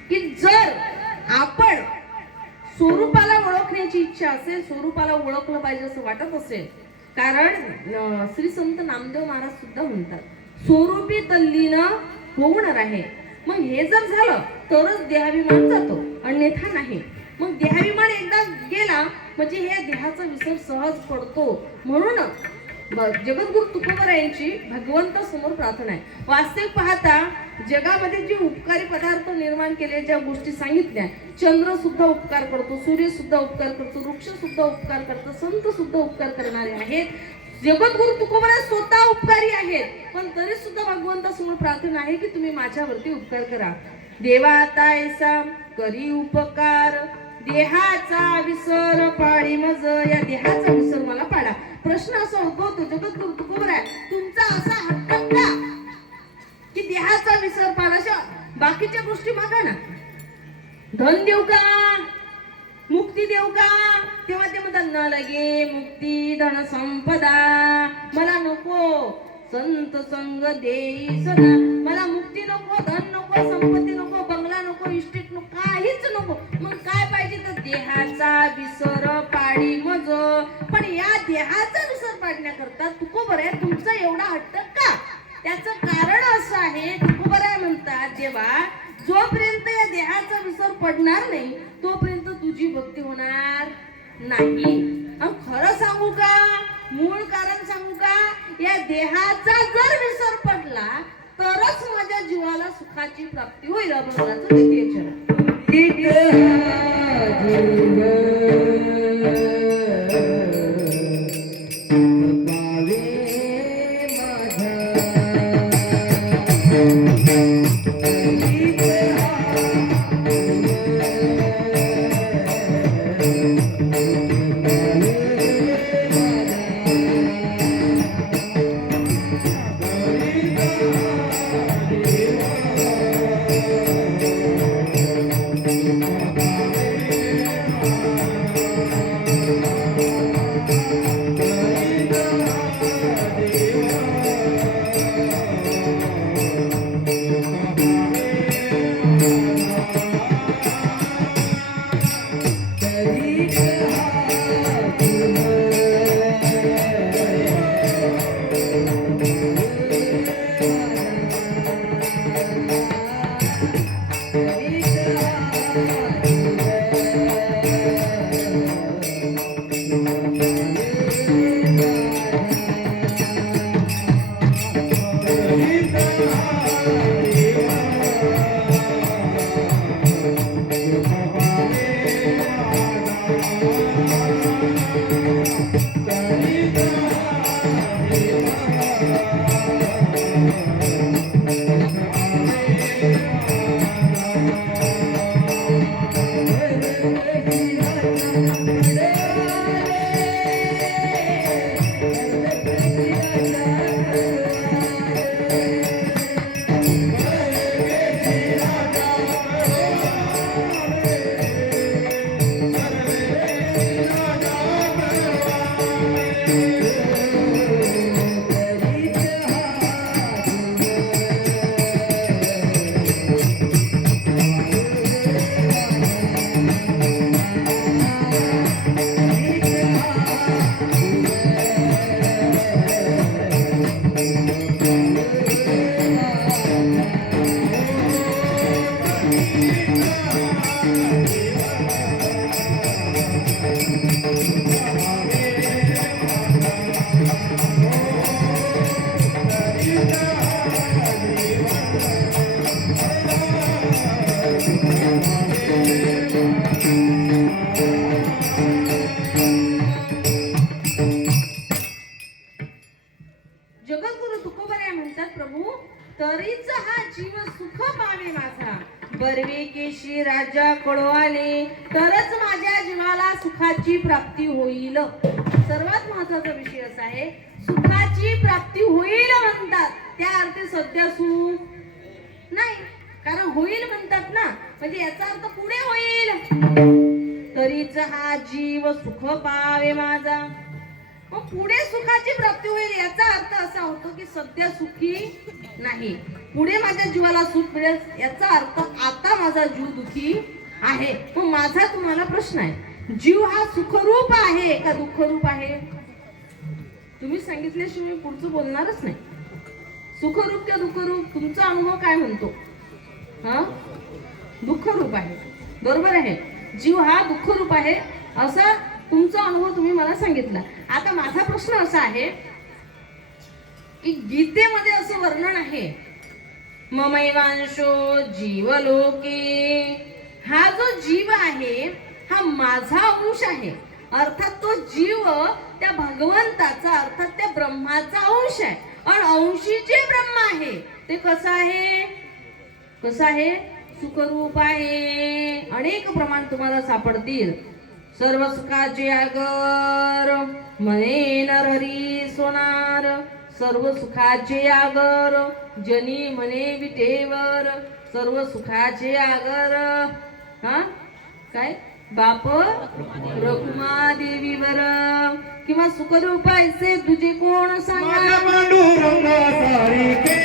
की जर आपण स्वरूपाला ओळखण्याची इच्छा असेल, स्वरूपाला ओळखलं पाहिजे असं वाटत असेल, कारण श्री संत नामदेव महाराज सुद्धा म्हणतात स्वरूपी तल्लीन होऊन आहे. मग हे जर झालं तरच देहाभिमान जातो, अन्यथा नाही. मग देहाभिमान एकदा गेला म्हणजे हे देहाचा विसर सहज पडतो. म्हणून जगद्गुरु तुकोबरायांची भगवंत समोर प्रार्थना आहे. वास्तविक पाहता जगामध्ये जे उपकारी पदार्थ निर्माण केले, ज्या गोष्टी सांगितल्या, चंद्र सुद्धा उपकार करतो, सूर्य सुद्धा उपकार करतो, वृक्ष सुद्धा उपकार करतो, संत सुद्धा उपकार करणारे आहेत. जगद्गुरु तुकोबरा स्वतः उपकारी आहेत, पण तरी सुद्धा भगवंतासमोर प्रार्थना आहे की तुम्ही माझ्यावरती उपकार करा. देवा आता ऐसा करी उपकार, देहाचा विसर पाळी मज, या देहाचा विसर मला पाडा. प्रश्न असा उद्भवतो जगद्गुरु तुकोबरा तुमचा असा हट्ट का की देहाचा विसर पाडा? बाकीच्या गोष्टी मागा ना, धन देऊ का, मुक्ती देऊ का? तेव्हा ते म्हणतात न लगे मुक्ती धन संपदा, मला नको संत संग देई सदा. मला मुक्ती नको, धन नको, संपत्ती नको, बंगला नको, इस्टेट नको, काहीच नको. मग काय पाहिजे तर देहाचा विसर पाडी मज. पण या देहाचा विसर पाडण्याकरता तुकोबरा तुमचा एवढा हट्ट का? त्याचं कारण असं आहे, तुकोबरा म्हणतात देवा जोपर्यंत या देहाचा विसर पडणार नाही तोपर्यंत तुझी भक्ती होणार नाही. खरं सांगू का, मूळ कारण सांगू का, या देहाचा जर विसर पडला तरच माझ्या जीवाला सुखाची प्राप्ती होईल. अभंगाचं द्वितीय चरण. जगद्गुरु तुकोबरा म्हणतात प्रभू तरीच हा जीव सुख पावे माझा, बर्वे केशी राजा कळवाले तरच माझ्या जीवाला सुखाची प्राप्ती होईल. सर्वात महत्वाचा विषय असा आहे सुखाची प्राप्ती होईल म्हणतात, त्या अर्थी सध्या सुख नाही, कारण होईल म्हणतात ना, म्हणजे याचा अर्थ पुढे होईल. तरीच हा जीव सुख पावे माझा. मग पुढे सुखाची प्राप्ती होईल याचा अर्थ असा होतो की सध्या सुखी नाही, पुढे माझ्या जीवाला सुख मिळेल याचा अर्थ आता माझा जीव दुखी आहे. मग माझा तुम्हाला प्रश्न आहे, जीव हा सुखरूप आहे का दुःखरूप आहे? तुम्ही सांगितल्याशिवाय पुढचं बोलणारच नाही. सुखरूप का दुःखरूप? तुमचा अनुभव काय म्हणतो? हा, दुःखरूप आहे. बरोबर आहे, जीव हा दुःखरूप आहे असा तुमचा अनुभव तुम्ही मला सांगितला. आता माझा प्रश्न असा आहे की गीतेमध्ये असं वर्णन आहे, ममैवांशो जीवलोके, हा जो जीव आहे हा माझा अंश आहे. अर्थात तो जीव त्या भगवंताचा अर्थात त्या ब्रह्माचा अंश आहे. आणि अंशी जे ब्रह्म आहे ते कसं आहे? कसं आहे? सुखरूप आहे. अनेक प्रमाण तुम्हाला सापडतील. सर्व सुखाचे आगर म्हणे नरहरी सोनार, सर्व सुखाचे आगर जनी म्हणे विटेवर, सर्व सुखाचे आगर हा काय बाप रखुमा देवीवर, किंवा सुखरूप ऐसे तुझे कोण सांगा. माझा पांडुरंगा सारिके,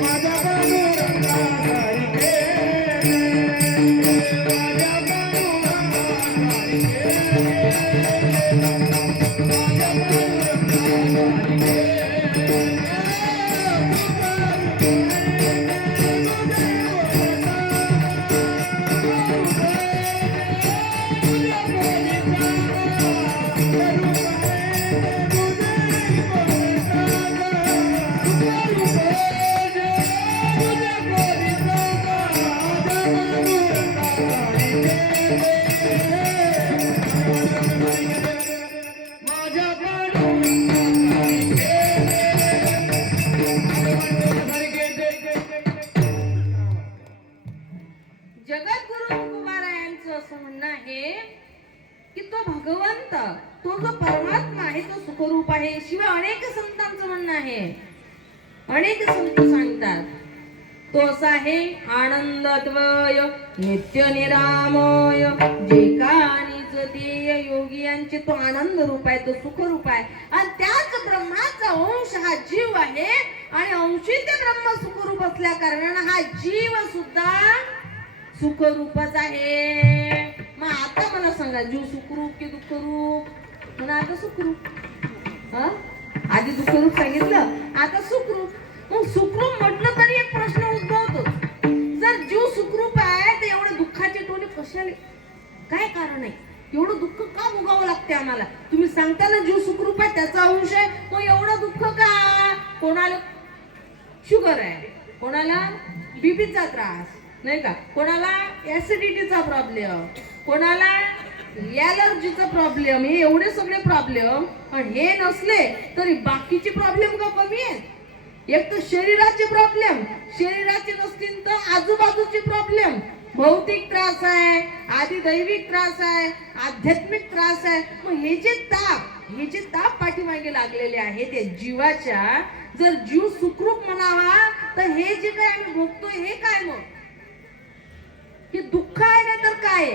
माझा पांडुरंगा सारिके, माझा पांडुरंगा जगद्गुरु तुकोबारायांचं असं म्हणणं आहे की तो भगवंत, तो जो परमात्मा आहे तो सुखरूप आहे. शिवाय अनेक संतांचं म्हणणं आहे, अनेक संत सांगतात तो असा आहे आनंदद्वय नित्य निरामय, जे कानिच ते योगी यांचे तो आनंद रूप आहे, तो सुख रूप आहे. आणि त्याच ब्रह्माचा अंश हा जीव आहे आणि अंशी ते ब्रह्म सुखरूप असल्या कारणाने हा जीव सुद्धा सुखरूपच आहे. मग आता मला सांगा, जीव सुखरूप की दुःखरूप? म्हणा आता सुखरूप. आधी दुःखरूप सांगितलं, आता सुखरूप. मग सुखरूप म्हटलं तरी एक प्रश्न उद्भवतो, जर जीव सुखरूप आहे तर एवढे दुःखाचे टोले कशाला? काय कारण आहे? एवढं दुःख का भोगावं लागते आम्हाला? तुम्ही सांगता ना जीव सुखरूप आहे, त्याचा अंश आहे, मग एवढं दुःख का? कोणाला शुगर आहे, कोणाला बीपीचा त्रास नाही का, कोणाला ऍसिडिटीचा प्रॉब्लेम, कोणाला ॲलर्जीचा प्रॉब्लेम, हे एवढे सगळे प्रॉब्लेम. पण हे नसले तरी बाकीचे प्रॉब्लेम का कमी आहेत? एक तर शरीराचे प्रॉब्लेम, शरीराचे नसतील तर आजूबाजूचे प्रॉब्लेम, भौतिक त्रास आहे, आधी दैविक त्रास आहे, आध्यात्मिक त्रास आहे. मग हे जे ताप पाठीमागे लागलेले आहेत त्या जीवाच्या, जर जीव सुखरूप म्हणावा तर हे जे काय आम्ही भोगतोय हे काय? मग हे दुःख आहे ना तर काय?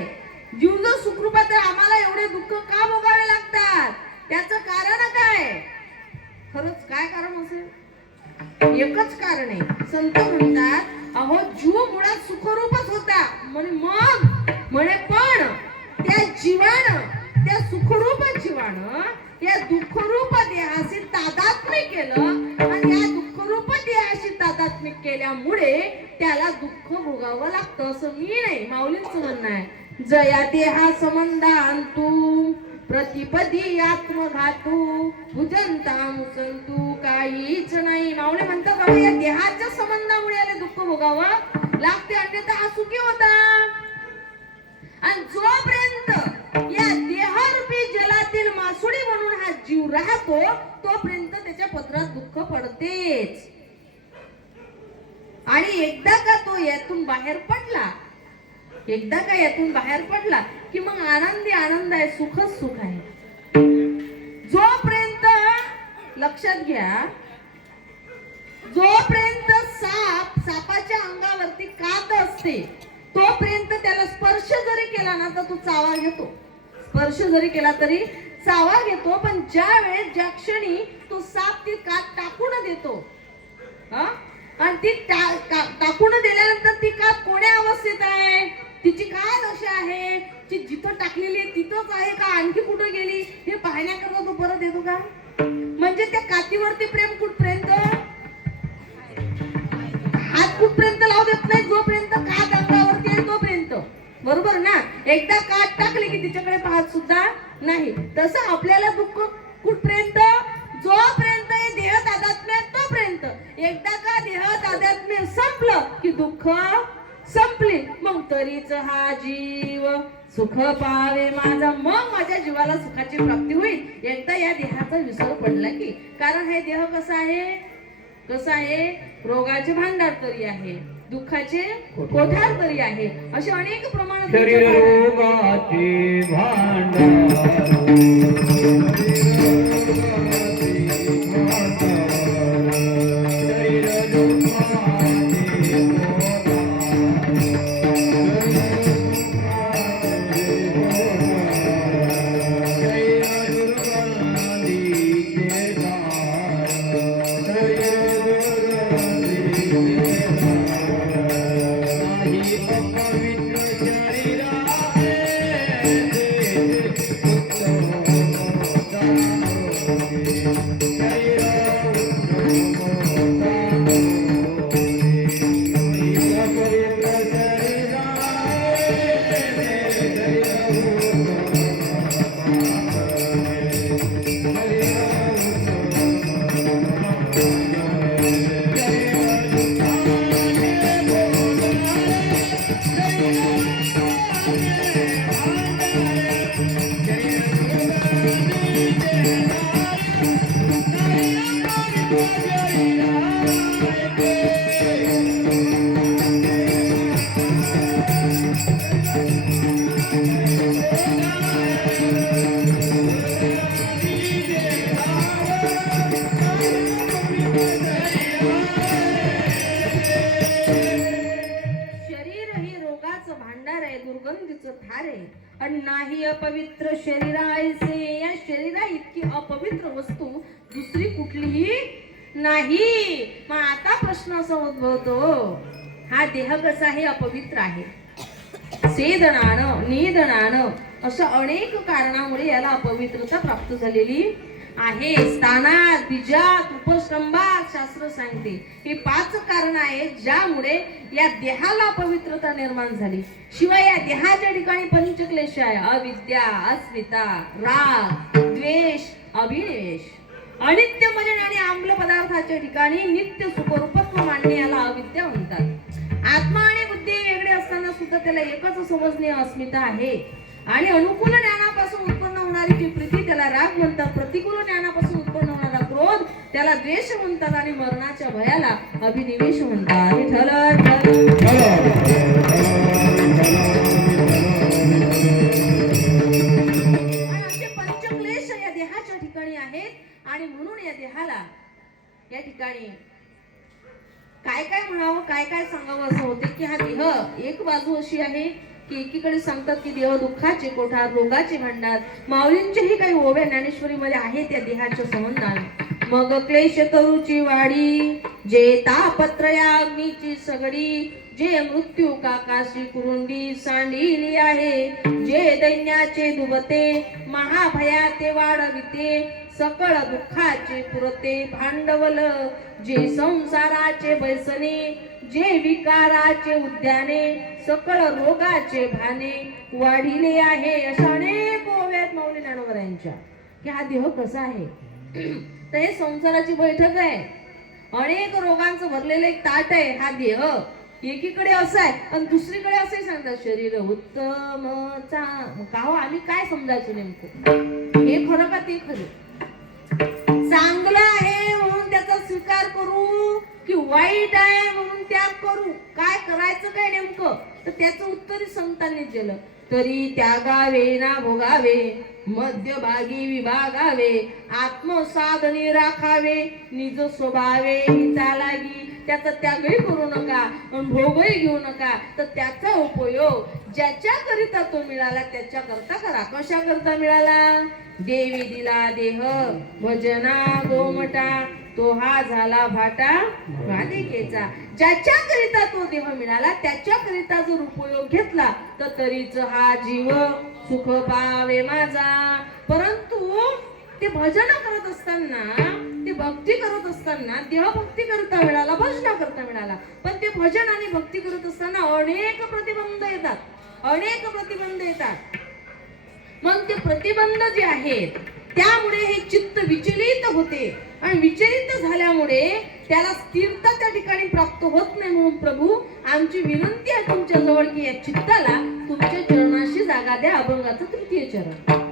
जीव जर सुखरूप आहे तर आम्हाला एवढे दुःख का भोगावे लागतात? त्याचं कारण काय? खरंच काय कारण असेल? एकच कारण आहे. संत म्हणतात, अहो जीव मुळात सुखरूपच होता म्हणे, पण त्या जीवानं, त्या सुखरूप जीवानं या दुःखरूप देहाशी तादात्म्य केलं आणि या दुःखरूप देहाशी तादात्म्य केल्यामुळे त्याला दुःख भोगावं लागतं. असं मी नाही, माऊलींचं म्हणणं आहे. जया देहा संबंधांतू प्रतिपदी आत्मघातू भुजंता मुसंतू काहीच नाही. माऊली म्हणतात, बाबा या देहाच्या संबंधामुळे याला दुःख भोगावं लागते, अन्यथा हा सुखी होता. आणि जोपर्यंत या देहरूपी जलातील मासुडी म्हणून हा जीव राहतो तोपर्यंत त्याच्या पदरात दुःख पडतेच. आणि एकदा का तो यातून बाहेर पडला की मग आनंदी आनंद आहे, सुखच सुख आहे. जोपर्यंत लक्षात घ्या, जोपर्यंत सापाच्या अंगावरती कात असते तोपर्यंत त्याला स्पर्श जरी केला ना तर तो चावा घेतो, स्पर्श जरी केला तरी चावा घेतो. पण ज्या वेळेस ज्या क्षणी तो साप ती कात टाकून देतो आणि ती टाकून दिल्यानंतर ती कात कोण्या अवस्थेत आहे, तिची काय दशा आहे, ती जिथं टाकलेली आहे तिथंच आहे का आणखी कुठं गेली हे पाहण्याकरता तो परत येतो का? म्हणजे त्या कातीवरती प्रेम कुठपर्यंत, हात कुठपर्यंत लावू देत नाही, जोपर्यंत कात अंगावरती आहे तोपर्यंत. बरोबर ना? एकदा कात टाकली की तिच्याकडे पाहत सुद्धा नाही. तसं आपल्याला दुःख कुठपर्यंत, जोपर्यंत हे देह तादात्म्य आहे तोपर्यंत. एकदा का देह तादात्म्य संपलं की दुःख संपले. मग तरीच हा जीव सुख पावे माझा, मग माझ्या जीवाला सुखाची प्राप्ती होईल एकदा या देहाचा विसर पडला की. कारण हे देह कसा आहे, कसा आहे, रोगाचे भांडार तरी आहे, दुःखाचे कोठार तरी आहे. असे अनेक प्रमाण शरीर रोगाचे भांडार, नाही अपवित्र शरीरायसे, या शरीरा इतकी अपवित्र वस्तू दुसरी कुठलीही नाही. मग आता प्रश्न असा उद्भवतो, हा देह कसा आहे, अपवित्र आहे. सेदनानं निदनानं अशा अनेक कारणामुळे याला अपवित्रता प्राप्त झालेली आहे. स्थानात, बीजात, उपस्तंभात शास्त्र सांगते ही 5 कारण आहेत ज्यामुळे या देहाला पवित्रता निर्माण झाली. शिवाय या देहाच्या ठिकाणी पंचक्लेश आहे, अविद्या, अस्मिता, राग, द्वेष, अभिनिवेश. अनित्य म्हणजे आणि आम्ल पदार्थाच्या ठिकाणी नित्य सुखरूपत्व मानणे याला अविद्या म्हणतात. आत्मा आणि बुद्धी वेगळे असताना सुद्धा त्याला एकच समजणे अस्मिता आहे. आणि अनुकूल ज्ञानापासून उत्पन्न होणारी जी प्रीती त्याला राग म्हणतात, प्रतिकूल ज्ञानापासून उत्पन्न होणारा क्रोध त्याला द्वेष म्हणतात आणि मरणाच्या भयाला अभिनिवेश म्हणतात. असे पंचक्लेश या देहाच्या ठिकाणी आहेत आणि म्हणून या देहाला या ठिकाणी काय काय म्हणावं, काय काय सांगावं असं होते की हा देह एक बाजू अशी आहे की एकीकडे सांगतात की देह दुःखाचे कोठार, रोगाचे भांडार. माऊलींच्याही काही ओव्या ज्ञानेश्वरीमध्ये आहेत त्या देहाच्या संबंधाने. मग क्लेश तरुची वाडी, जे तापत्रया अग्नीची सगडी, जे मृत्यू काकाशी कुरुंडी सांडिली आहे, जे दैन्याचे दुबते महाभयाते वाढविते, सकळ दुःखाचे पुरते भांडवल, जे संसाराचे बैसने, जे विकाराचे उद्याने, सकळ रोगाचे भाने वाढिले आहे. अशा अनेक ओव्यात माऊली ज्ञानोबरायांच्या की हा देह कसा आहे. तर हे संसाराची बैठक आहे, अनेक रोगांचं भरलेलं एक ताट आहे. हा देह एकीकडे असा आहे आणि दुसरीकडे असे सांगतात शरीर उत्तम का हो, आम्ही काय समजायचं नेमकं, हे खरं का ते खरं, चांगलं आहे म्हणून त्याचा स्वीकार करू की वाईट आहे म्हणून त्याग करू, काय करायचं काय नेमकं. तर त्याचं उत्तरही संतांनी दिलं. तरी त्यागावे ना भोगावे, मध्यभागी विभागावे, आत्मसाधने राखावे, निज स्वभावे हिता लागी, त्याचा त्यागही करू नका आणि भोगही घेऊ नका, तर त्याचा उपयोग ज्याच्याकरिता तो मिळाला त्याच्याकरता करा. कशाकरता मिळाला? देवी दिला देह भजना गोमटा, तो हा झाला भाटा राधिकेचा. ज्याच्याकरिता तो देह मिळाला त्याच्याकरिता जर उपयोग घेतला तर तरीच हा जीव सुख पावे माझा. परंतु ते भजन करत असताना, ते भक्ती करत असताना, देहभक्ती करता मिळाला, भजना करता मिळाला, पण ते भजन आणि भक्ती करत असताना अनेक प्रतिबंध येतात, अनेक प्रतिबंध येतात. मग ते प्रतिबंध जे आहेत त्यामुळे हे चित्त विचलित होते आणि विचलित झाल्यामुळे त्याला स्थिरता त्या ठिकाणी प्राप्त होत नाही. म्हणून प्रभू आमची विनंती आहे तुमच्या जवळ की या चित्ताला तुमच्या चरणाशी जागा द्या. अभंगाचं तृतीय चरण.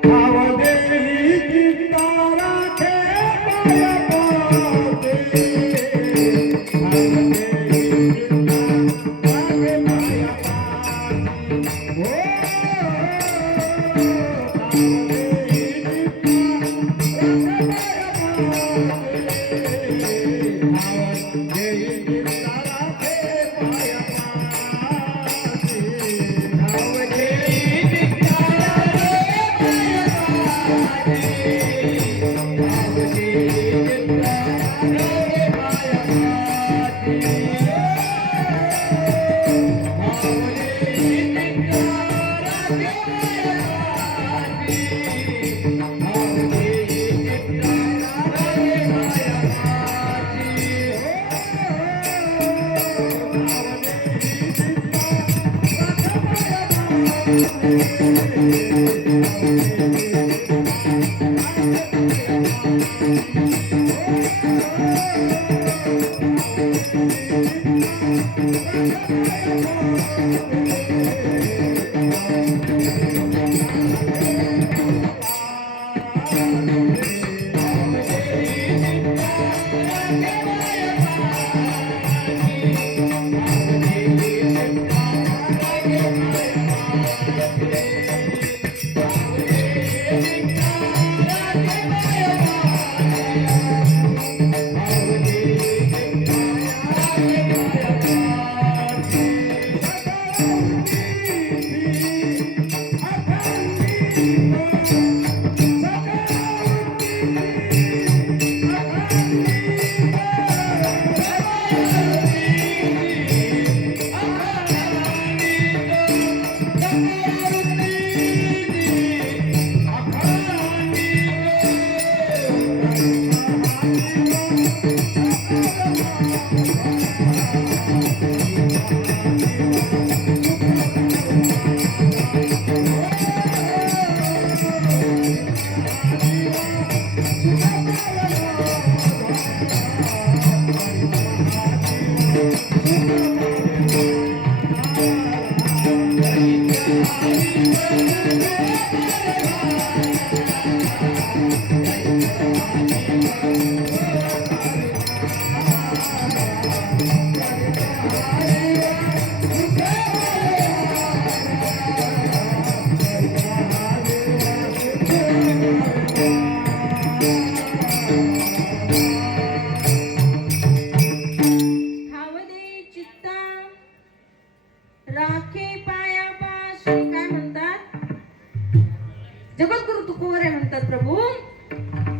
जगद्गुरु तुकोबरे म्हणतात, प्रभू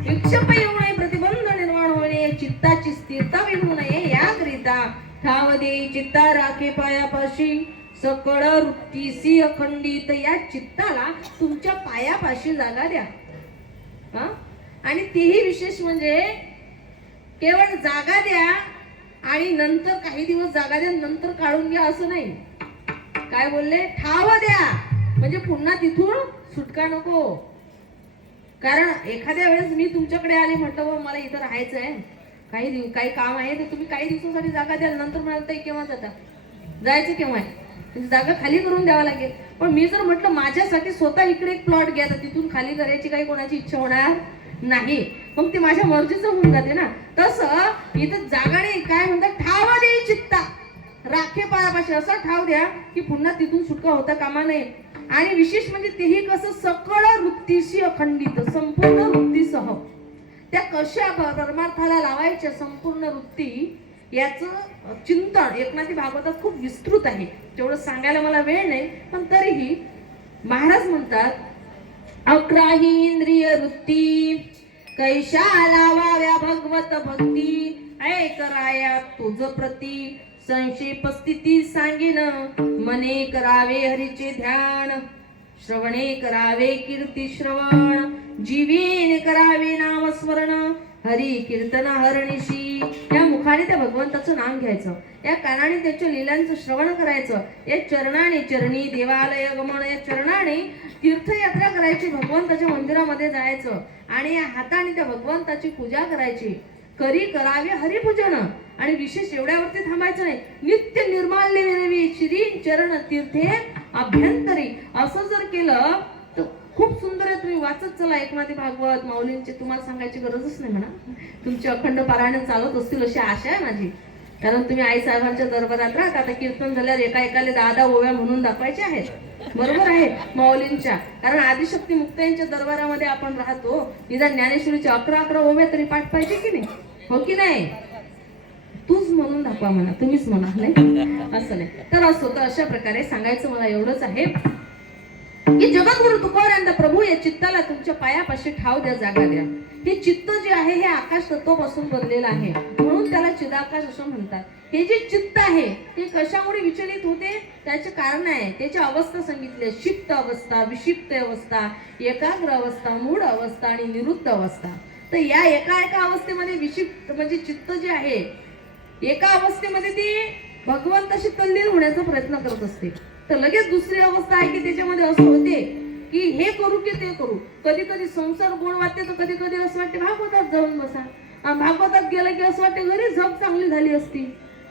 विक्षेप येऊ नये, प्रतिबंध निर्माण होणे, चित्ताची स्थिरता बिघडू नये याकरिता ठाव दे चित्ता राखे पायापाशी, सकळ वृत्तीसी अखंडित. या चित्ताला तुमच्या पायापाशी जागा द्या. आणि तेही विशेष म्हणजे केवळ जागा द्या आणि नंतर काही दिवस जागा द्या नंतर काढून घ्या असं नाही. काय बोलले? ठाव द्या, म्हणजे पुन्हा तिथून सुटका नको. कारण एखाद्या वेळेस मी तुमच्याकडे आले, म्हटलं मला इथं राहायचं आहे, काही काम आहे, तर तुम्ही काही दिवसांसाठी जागा द्याल, नंतर म्हणाल ताई केव्हा जाता, जायचं केव्हा आहे, जागा खाली करून द्यावा लागेल. पण मी जर म्हटलं माझ्यासाठी स्वतः इकडे एक प्लॉट घ्या, तर तिथून खाली करायची काही कोणाची इच्छा होणार नाही, मग ते माझ्या मर्जीचं होऊन जाते ना. तसं इथं जागाने काय म्हणतात, ठाव दे चित्ता राखे पायापाशी, असा ठाव द्या की पुन्हा तिथून सुटका होता कामा नये. आणि विशेष म्हणजे तेही कसं, सकळ वृत्तीशी अखंडित, संपूर्ण वृत्तीसह. त्या कशा परमार्थाला लावायच्या संपूर्ण वृत्ती याचं चिंतन एकनाथी भागवतात खूप विस्तृत आहे. तेवढं सांगायला मला वेळ नाही, पण तरीही महाराज म्हणतात 11 इंद्रिय वृत्ती कैशा लावाव्या भगवत भक्ती ऐकराया तुझ प्रती संशय पस्थिती सांगेन मने करावे हरीचे ध्यान श्रवणे करावे कीर्ती श्रवण जीवेने करावे नाम स्मरण हरी कीर्तन हरणीशी. या मुखाने त्या भगवंताचं नाम घ्यायचं, या कानाने त्याच्या लीलांचं श्रवण करायचं, या चरणाने चरणी देवालय गमन या चरणाने तीर्थयात्रा करायची, भगवंताच्या मंदिरामध्ये जायचं आणि या हाताने त्या भगवंताची पूजा करायची. करी करावे हरिपूजन आणि विशेष एवढ्यावरती थांबायचं नाही. नित्य निर्माल्य विरवी श्री चरण तीर्थे अभ्यंतरी असं जर केलं तर खूप सुंदर आहे. तुम्ही वाचत चला एकनाथी भागवत माऊलींचे, तुम्हाला सांगायची गरजच नाही म्हणा. तुमचे अखंड पारायण चालत असतील अशी आशा आहे माझी, कारण तुम्ही आई साहेबांच्या दरबारात राहता. आता कीर्तन झाल्यावर एकाला 10 ओव्या म्हणून दाखवायचे आहेत, बरोबर आहे माऊलींच्या. कारण आदिशक्ती मुक्ताईंच्या दरबारामध्ये आपण राहतो, निदान ज्ञानेश्वरीच्या 11 ओव्या तरी पाठ पाहिजे की नाही, हो की नाही? तूच म्हणून दाखवा म्हणा, तुम्हीच म्हणा, नाही असं नाही. तर असो, तर अशा प्रकारे सांगायचं मला एवढंच आहे की जगद्गुरु तुकोबारायांना प्रभू या चित्ताला तुमच्या पायापाशी ठाव द्या, जागा द्या. हे चित्त जे आहे हे आकाश तत्वापासून बनलेलं आहे, म्हणून त्याला चिदाकाश असं म्हणतात. हे जे चित्त आहे ते कशामुळे विचलित होते त्याचे कारण आहे, त्याची अवस्था सांगितली. शिप्त अवस्था, विक्षिप्त अवस्था, एकाग्र अवस्था, मूढ अवस्था आणि निरुद्ध अवस्था. तर या एका अवस्थेमध्ये विक्षिप्त म्हणजे चित्त जे आहे एका अवस्थेमध्ये ती भगवंताशी तल्लीन होण्याचा प्रयत्न करत असते. तर लगेच दुसरी अवस्था आहे की त्याच्यामध्ये असं होते की हे करू की ते करू. कधी कधी संसार गोड वाटते, तर कधी कधी असं वाटते भागवतात जाऊन बसा. भागवतात गेलं की असं वाटते घरी झोप चांगली झाली असती,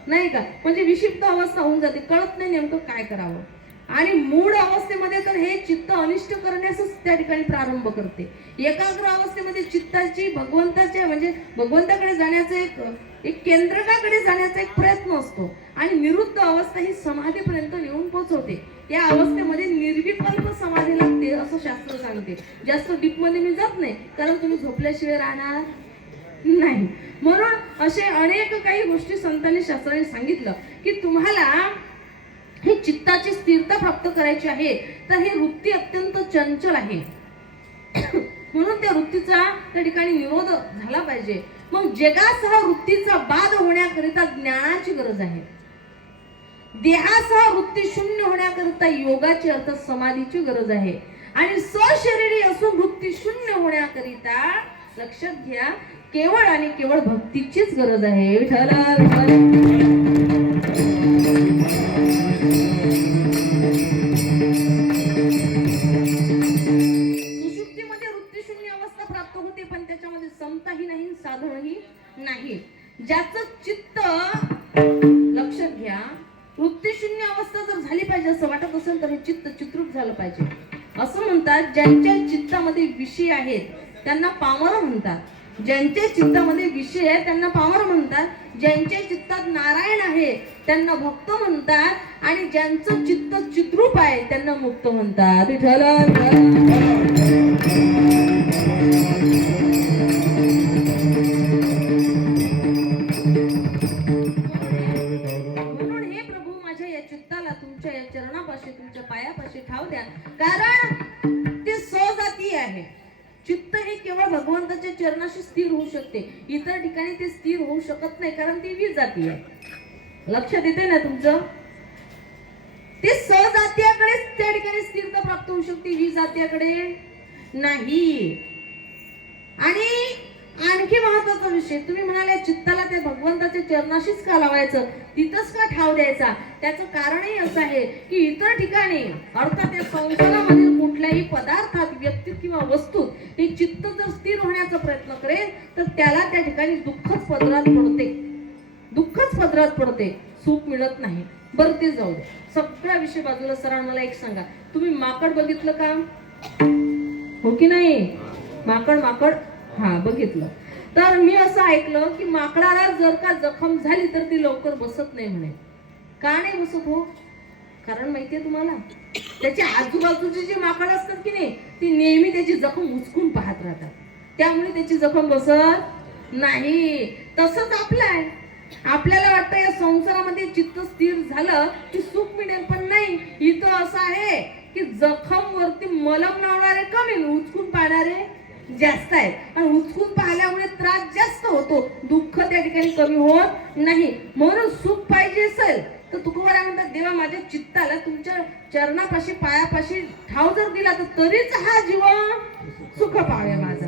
नाही का? म्हणजे विक्षिप्त अवस्था होऊन जाते, कळत नाही नेमकं काय करावं. आणि मूढ अवस्थेमध्ये तर हे चित्त अनिष्ट करण्यासच त्या ठिकाणी प्रारंभ करते. एकाग्र अवस्थेमध्ये चित्ताची भगवंताच्या म्हणजे भगवंताकडे जाण्याचं एक केंद्रकाकडे जाण्याचा एक प्रयत्न असतो. आणि निरुद्ध अवस्था ही समाधीपर्यंत नेऊन पोहोचवते. या अवस्थेमध्ये निर्विकल्प समाधी लागते असं शास्त्र सांगते. जास्त डीप मध्ये मी जात नाही, कारण तुम्ही झोपल्याशिवाय राहणार नाही. म्हणून असे अनेक काही गोष्टी संतांनी शास्त्राने सांगितलं की तुम्हाला हे चित्ताची स्थिरता प्राप्त करायची आहे, तर हे वृत्ती अत्यंत चंचल आहे. म्हणून त्या वृत्तीचा त्या ठिकाणी निरोध झाला पाहिजे. मग जगासह वृत्तीचा बाध होण्याकरिता ज्ञानाची गरज आहे. देहासह वृत्ती शून्य होण्याकरिता योगाची अर्थात समाधीची गरज आहे. आणि सशरीरी असून वृत्ती शून्य होण्याकरिता लक्षात घ्या केवळ आणि केवळ भक्तीचीच गरज आहे. सुषुप्तीमध्ये वृत्ती शून्य अवस्था प्राप्त होते, पण त्याच्यामध्ये समताही नाही, साधनही नाही. ज्याचं चित्त लक्षात घ्या वृत्ती शून्य अवस्था जर झाली पाहिजे असं वाटत असेल तर हे चित्त चित्रूप झालं पाहिजे. असं म्हणतात ज्यांच्या चित्तामध्ये विषय आहेत त्यांना पामर म्हणतात. ज्यांच्या चित्तामध्ये विषय आहे त्यांना पामर म्हणतात. ज्यांच्या चित्तात नारायण आहे त्यांना भक्त म्हणतात. आणि ज्यांचं चित्त चित्रूप आहे त्यांना मुक्त म्हणतात. म्हणून हे प्रभू माझ्या या चित्ताला तुमच्या या चरणापाशी तुमच्या पायापाशी ठाव द्या, कारण ते सजाती आहे. चित्त हे केवळ भगवंताच्या चरणाशी स्थिर होऊ शकते, इतर ठिकाणी ते स्थिर होऊ शकत नाही, कारण ती विजाती आहे. लक्षात येते ना तुमचं? ते सजातीयाकडेच त्या ठिकाणी स्थिरता प्राप्त होऊ शकते, विजातीयाकडे नाही. आणि आणखी महत्वाचा विषय तुम्ही म्हणाले चित्ताला ते भगवंताच्या चरणाशीच का लावायचं, तिथंच का ठाव द्यायचा? त्याचं कारणही असं आहे की इतर ठिकाणी अर्थात या संसारामधील कुठल्याही पदार्थात व्यक्तीत किंवा वस्तूत हे चित्त जर स्थिर होण्याचा प्रयत्न करेल तर त्याला त्या ठिकाणी दुःखच पदरात पडते, दुःखच पदरात पडते, सुख मिळत नाही. बरं ते जाऊ दे, सगळा विषय बाजूला. सर मला एक सांगा, तुम्ही माकड बघितलं का, हो की नाही? माकड हा बघितलं. तर मी असं ऐकलं की माकडाला जर का जखम झाली तर ती लवकर बसत नाही म्हणे. का नाही बसत हो? कारण माहितीये तुम्हाला, त्याच्या आजूबाजूचे जे माकड असतात की नाही ती नेहमी त्याची जखम उचकून पाहत राहतात, त्यामुळे त्याची जखम बसत नाही. तसंच आपलं आहे. आपल्याला वाटतं या संसारामध्ये चित्त स्थिर झालं की सुख मिळेल, पण नाही. इथं असं आहे की जखम वरती मलम लावणारे कमी, उचकून पाहणारे जास्त आहेत. आणि उचकून पाहिल्यामुळे त्रास जास्त होतो, दुःख त्या ठिकाणी कमी होत नाही. म्हणून सुख पाहिजे असेल तर तुकोबाराय म्हणतात, देवा माझ्या चित्ताला तुमच्या चरणापाशी पायापाशी ठाव जर दिला तर तरीच हा जीवन सुख पावे माझा.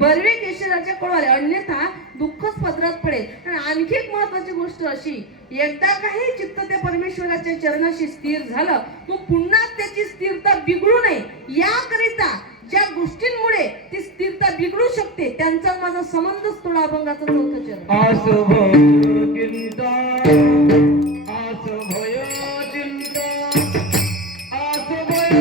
बर्वे केशराच्या कळवाले, अन्यथा दुःखच पदरात पडेल. आणि आणखी एक महत्वाची गोष्ट अशी, एकदा काही चित्त त्या परमेश्वराच्या चरणाशी स्थिर झालं मग पुन्हा त्याची स्थिरता बिघडू नये याकरिता ज्या गोष्टींमुळे ती स्थिरता बिघडू शकते त्यांचा माझा संबंधच थोडा अभंगाचा चौथं चरण. आस भय चिंता, आस भय चिंता, आस भय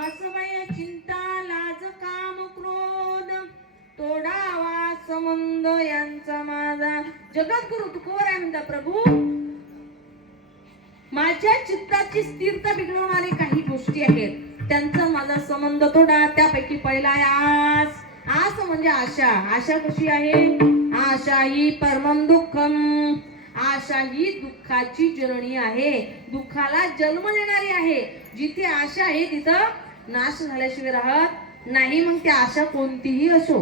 आसवय चिंता लाज काम क्रोध तोडावा संबंध यांचा माझा. जगद्गुरु तुकोबाराय म्हणतात, प्रभू माझ्या चित्ताची स्थिरता बिघडवणारी काही गोष्टी आहेत त्यांचा माझा संबंध तोडा. त्यापैकी पहिला आहे आस. आस म्हणजे आशा. आशा कशी आहे? आशा ही परमं दुःखम. आशा ही दुःखाची जननी आहे, दुःखाला जन्म देणारी आहे. जिथे आशा आहे तिथं नाश झाल्याशिवाय राहत नाही. मग ती आशा कोणतीही असो,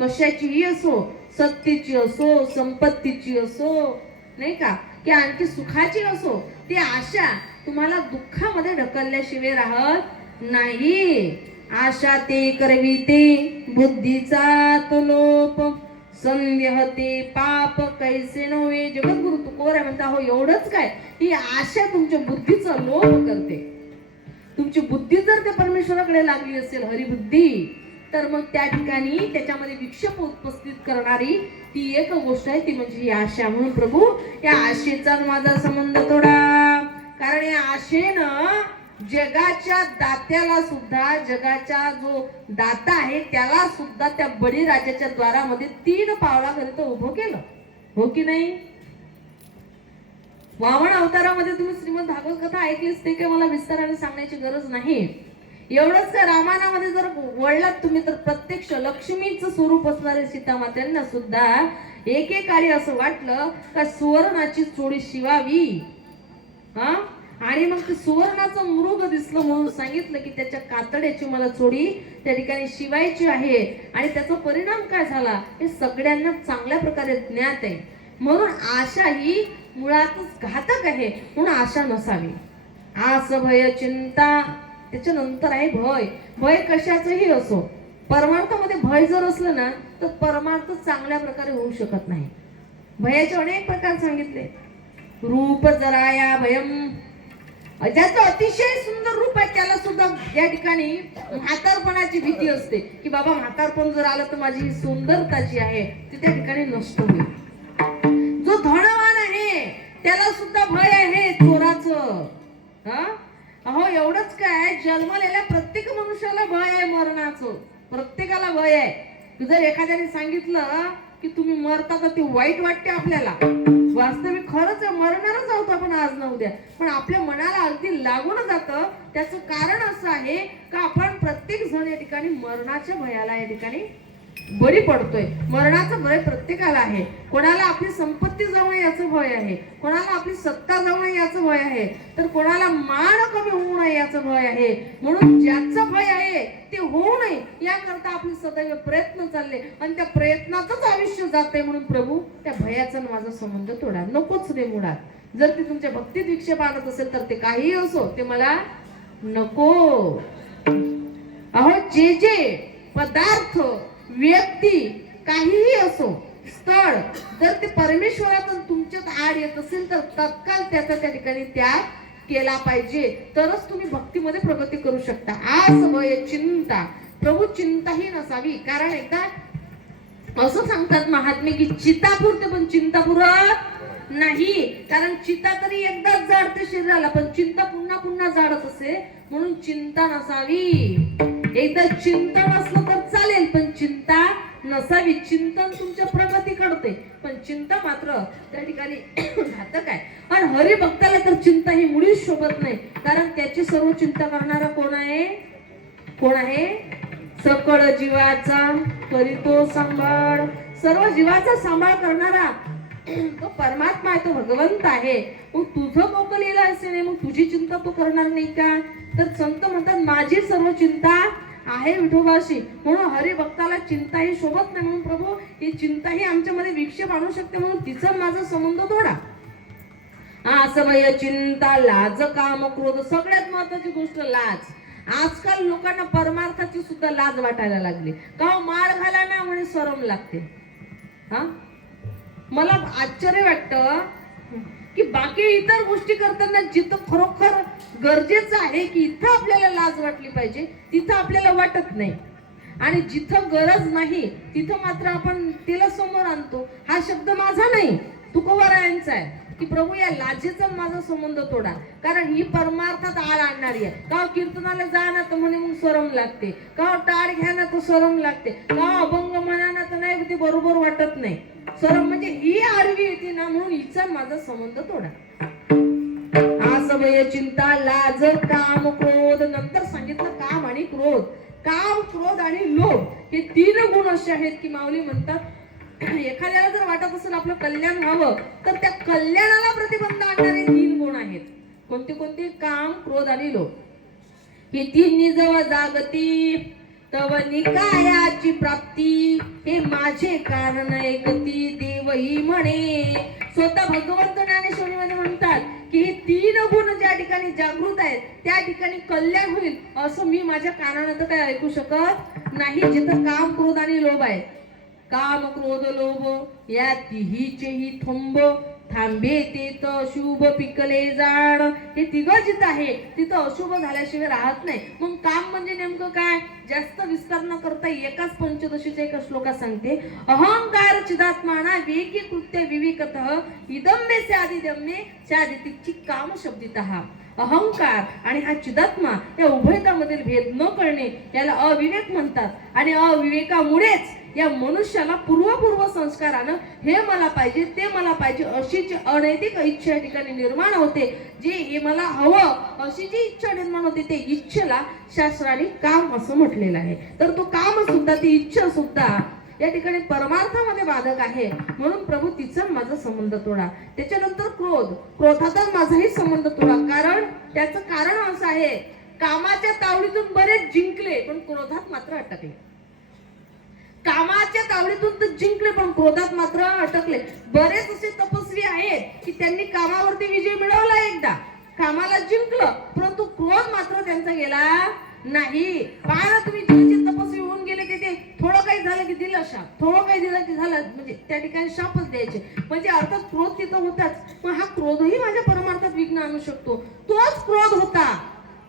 कशाचीही असो, सत्तेची असो, संपत्तीची असो, नाही का, की आणखी सुखाची असो, ती आशा तुम्हाला दुःखामध्ये ढकलल्याशिवाय राहत नाही. आशा ते करविते बुद्धीचा तो लोप, संदेहते पाप कैसे नव्हे. जगद्गुरु तुकोबाराय म्हणता, हो एवढंच काय, ही आशा तुमच्या बुद्धीचा लोप करते. तुमची बुद्धी जर त्या परमेश्वराकडे लागली असेल, हरिबुद्धी, तर मग त्या ठिकाणी त्याच्यामध्ये विक्षेप उपस्थित करणारी ती एक गोष्ट आहे, ती म्हणजे ही आशा. म्हणून प्रभू या आशेचा माझा संबंध तोडा. कारण या आशेनं जगाच्या दात्याला सुद्धा, जगाचा जो दाता आहे त्याला सुद्धा त्या बळीराजाच्या द्वारामध्ये 3 पावलाकरिता उभं केलं, हो की नाही? वामन अवतारामध्ये तुम्ही श्रीमद भागवत कथा ऐकलीच, ते काही मला विस्ताराने सांगण्याची गरज नाही. एवढंच का, रामायणामध्ये जर वळलात तुम्ही तर प्रत्यक्ष लक्ष्मीचं स्वरूप असणारे सीतामात्यांना सुद्धा एकेकाळी असं वाटलं का सुवर्णाची चोळी शिवावी. हा, आणि मग ते सुवर्णाचं मृग दिसलं म्हणून सांगितलं की त्याच्या कातड्याची मला चोळी त्या ठिकाणी शिवायची आहे. आणि त्याचा परिणाम काय झाला हे सगळ्यांना चांगल्या प्रकारे ज्ञात आहे. म्हणून आशा ही मुळातच घातक आहे, म्हणून आशा नसावी. आस भय चिंता, त्याच्यानंतर आहे भय. भय कशाचंही असो, परमार्थामध्ये भय जर असलं ना तर परमार्थ चांगल्या प्रकारे होऊ शकत नाही. भयाचे अनेक प्रकार सांगितले. रूप जराया भयम, ज्याचं अतिशय सुंदर रूप आहे त्याला सुद्धा या ठिकाणी म्हातारपणाची भीती असते की बाबा म्हातारपण जर आलं तर माझी ही सुंदरता जी आहे ती त्या ठिकाणी नष्ट होईल. जो धनवान आहे त्याला सुद्धा भय आहे चोराचं. अहो एवढंच काय, जन्मलेल्या प्रत्येक मनुष्याला भय आहे मरणाचं, प्रत्येकाला भय आहे. जर एखाद्याने सांगितलं की तुम्ही मरता तर ते वाईट वाटते आपल्याला. वास्तविक खरंच मरणारच आहोत आपण आज न उद्या, पण आपल्या मनाला अगदी लागून जातं. त्याचं कारण असं आहे का आपण प्रत्येक जण या ठिकाणी मरणाच्या भयाला या ठिकाणी बळी पडतोय. मरणाचं भय प्रत्येकाला आहे. कोणाला आपली संपत्ती जाऊ नये याचं भय आहे, कोणाला आपली सत्ता जाऊ नये याचं भय आहे, तर कोणाला मान कमी होऊ नये याचं भय आहे. म्हणून ज्याचं भय आहे ते होऊ नये याकरता आपले सदैव प्रयत्न चालले आणि त्या प्रयत्नातच आयुष्य जाते. म्हणून प्रभू त्या भयाचा माझा संबंध तोडा, नकोच रे मुळात. जर ती तुमच्या भक्तीत विक्षेप आणत असेल तर ते काहीही असो ते मला नको. अहो जे पदार्थ व्यक्ती काहीही असो स्थळ जर ते परमेश्वरातून तुमच्यात आड येत असेल तर तत्काळ त्याचा त्या ठिकाणी त्याग केला पाहिजे, तरच तुम्ही भक्तीमध्ये प्रगती करू शकता. आस भय चिंता, प्रभू चिंता ही नसावी. कारण एकदा असं सांगतात महात्मे की चिता पुरते पण चिंता पुरत नाही. कारण चिता तरी एकदाच जाडते शरीराला, पण चिंता पुन्हा पुन्हा जाडत असे. म्हणून चिंता नसावी. एकदा चिंतन असलं तर चालेल पण चिंता नसावी. चिंतन तुमच्या प्रगती करते पण चिंता मात्र त्या ठिकाणी घातक आहे. आणि हरिभक्ताला तर चिंता ही मुळीच शोभत नाही. कारण त्याची सर्व चिंता करणारा कोण आहे? कोण आहे? सकळ जीवाचा करीतो सांभाळ. सर्व जीवाचा सांभाळ करणारा तो परमात्मा आहे, तो भगवंत आहे. मग तुझं मोकलेलं असे नाही, मग तुझी चिंता तो करणार नाही का? तर संत म्हणतात माझी सर्व चिंता आहे विठोबाशी. म्हणून हरिभक्ताला चिंता ही शोभत नाही. म्हणून प्रभू ही चिंता ही आमच्यामध्ये विक्षेप आणू शकते. म्हणून तिचा माझा संबंध थोडा. आसवय चिंता लाज काम क्रोध. सगळ्यात महत्वाची गोष्ट लाज. आजकाल लोकांना परमार्थाची सुद्धा लाज वाटायला लागली. का माळ घाला ना म्हणे शरम लागते. मला आश्चर्य वाटतं की बाकी इतर गोष्टी करताना जिथं खरोखर गरजेचं आहे की इथं आपल्याला लाज वाटली पाहिजे तिथं आपल्याला वाटत नाही. आणि जिथं गरज नाही तिथं मात्र आपण तिला समोर आणतो. हा शब्द माझा नाही, तुकोबारायांचा आहे की प्रभू या लाजेचा माझा संबंध तोडा. कारण ही परमार्थात आळ आणणारी आहे. का कीर्तनाला जा ना तर म्हणे मग शरम लागते, का टाळ घ्या ना तर शरम लागते, का अभंग म्हणा ना तर नाही ते बरोबर वाटत नाही. शरम म्हणजे ही आडवी येते ना, म्हणून हिचा माझा संबंध तोडा. आसवय चिंता लाज काम क्रोध. नंतर सांगितलं काम आणि क्रोध. काम क्रोध आणि लोभ हे 3 गुण असे आहेत की माऊली म्हणतात एखाद्याला जर वाटत असेल आपलं कल्याण व्हावं तर त्या कल्याणाला प्रतिबंध आणणारे 3 गुण आहेत. कोणते कोणते? काम क्रोध आणि लोभ. हे 3 जेव्हा जागती तव निकायाची प्राप्ती. हे माझे कारण ऐकती देवही म्हणे. स्वतः भगवंत ज्ञानेश्वरीमध्ये म्हणतात की हे 3 गुण ज्या ठिकाणी जागृत आहेत त्या ठिकाणी कल्याण होईल असं मी माझ्या कानानं तर काय ऐकू शकत नाही. जिथं काम क्रोध आणि लोभ आहे. काम क्रोध लोभ या तिहीचेही थंब थांबे ते तर अशुभ पिकले जाण. हे 3 जिथं आहे तिथं अशुभ झाल्याशिवाय राहत नाही. मग काम म्हणजे नेमकं काय? जास्त विस्तार न करता एकाच पंचदशीच्या एका श्लोकात सांगते. अहंकार चिदात्माना वेगी कृत्य विवेकतः इदम्मे स्यादिदम्मे स्यादितिची काम शब्दितः. अहंकार आणि हा चिदात्मा या उभयतामधील भेद न करणे याला अविवेक म्हणतात. आणि अविवेकामुळेच या मनुष्याला पूर्व संस्कारानं हे मला पाहिजे ते मला पाहिजे अशी जी अनैतिक इच्छा या ठिकाणी निर्माण होते. जी हे मला हवं अशी जी इच्छा निर्माण होते ते इच्छेला शास्त्राने काम असं म्हटलेलं आहे. तर तो काम सुद्धा ती इच्छा सुद्धा या ठिकाणी परमार्थामध्ये बाधक आहे. म्हणून प्रभू तिचा माझा संबंध तोडा. त्याच्यानंतर क्रोध. क्रोधातच माझाही संबंध तोडा. कारण त्याचं कारण असं आहे कामाच्या तावडीतून बरेच जिंकले पण क्रोधात मात्र अटकले. कामाच्या तावडीतून तर जिंकले पण क्रोधात मात्र अटकले. बरेच असे तपस्वी आहेत की त्यांनी कामावरती विजय मिळवला, एकदा कामाला जिंकलं परंतु क्रोध मात्र त्यांचा गेला नाही. पहा तुम्ही जे तपस्वी होऊन गेले ते थोडं काही झालं की दिलं शाप, थोडं काही दिलं की झालं, म्हणजे त्या ठिकाणी शापच द्यायचे. म्हणजे अर्थात क्रोध तिथं होताच, पण हा क्रोधही माझ्या परमार्थात विघ्न आणू शकतो. तोच क्रोध होता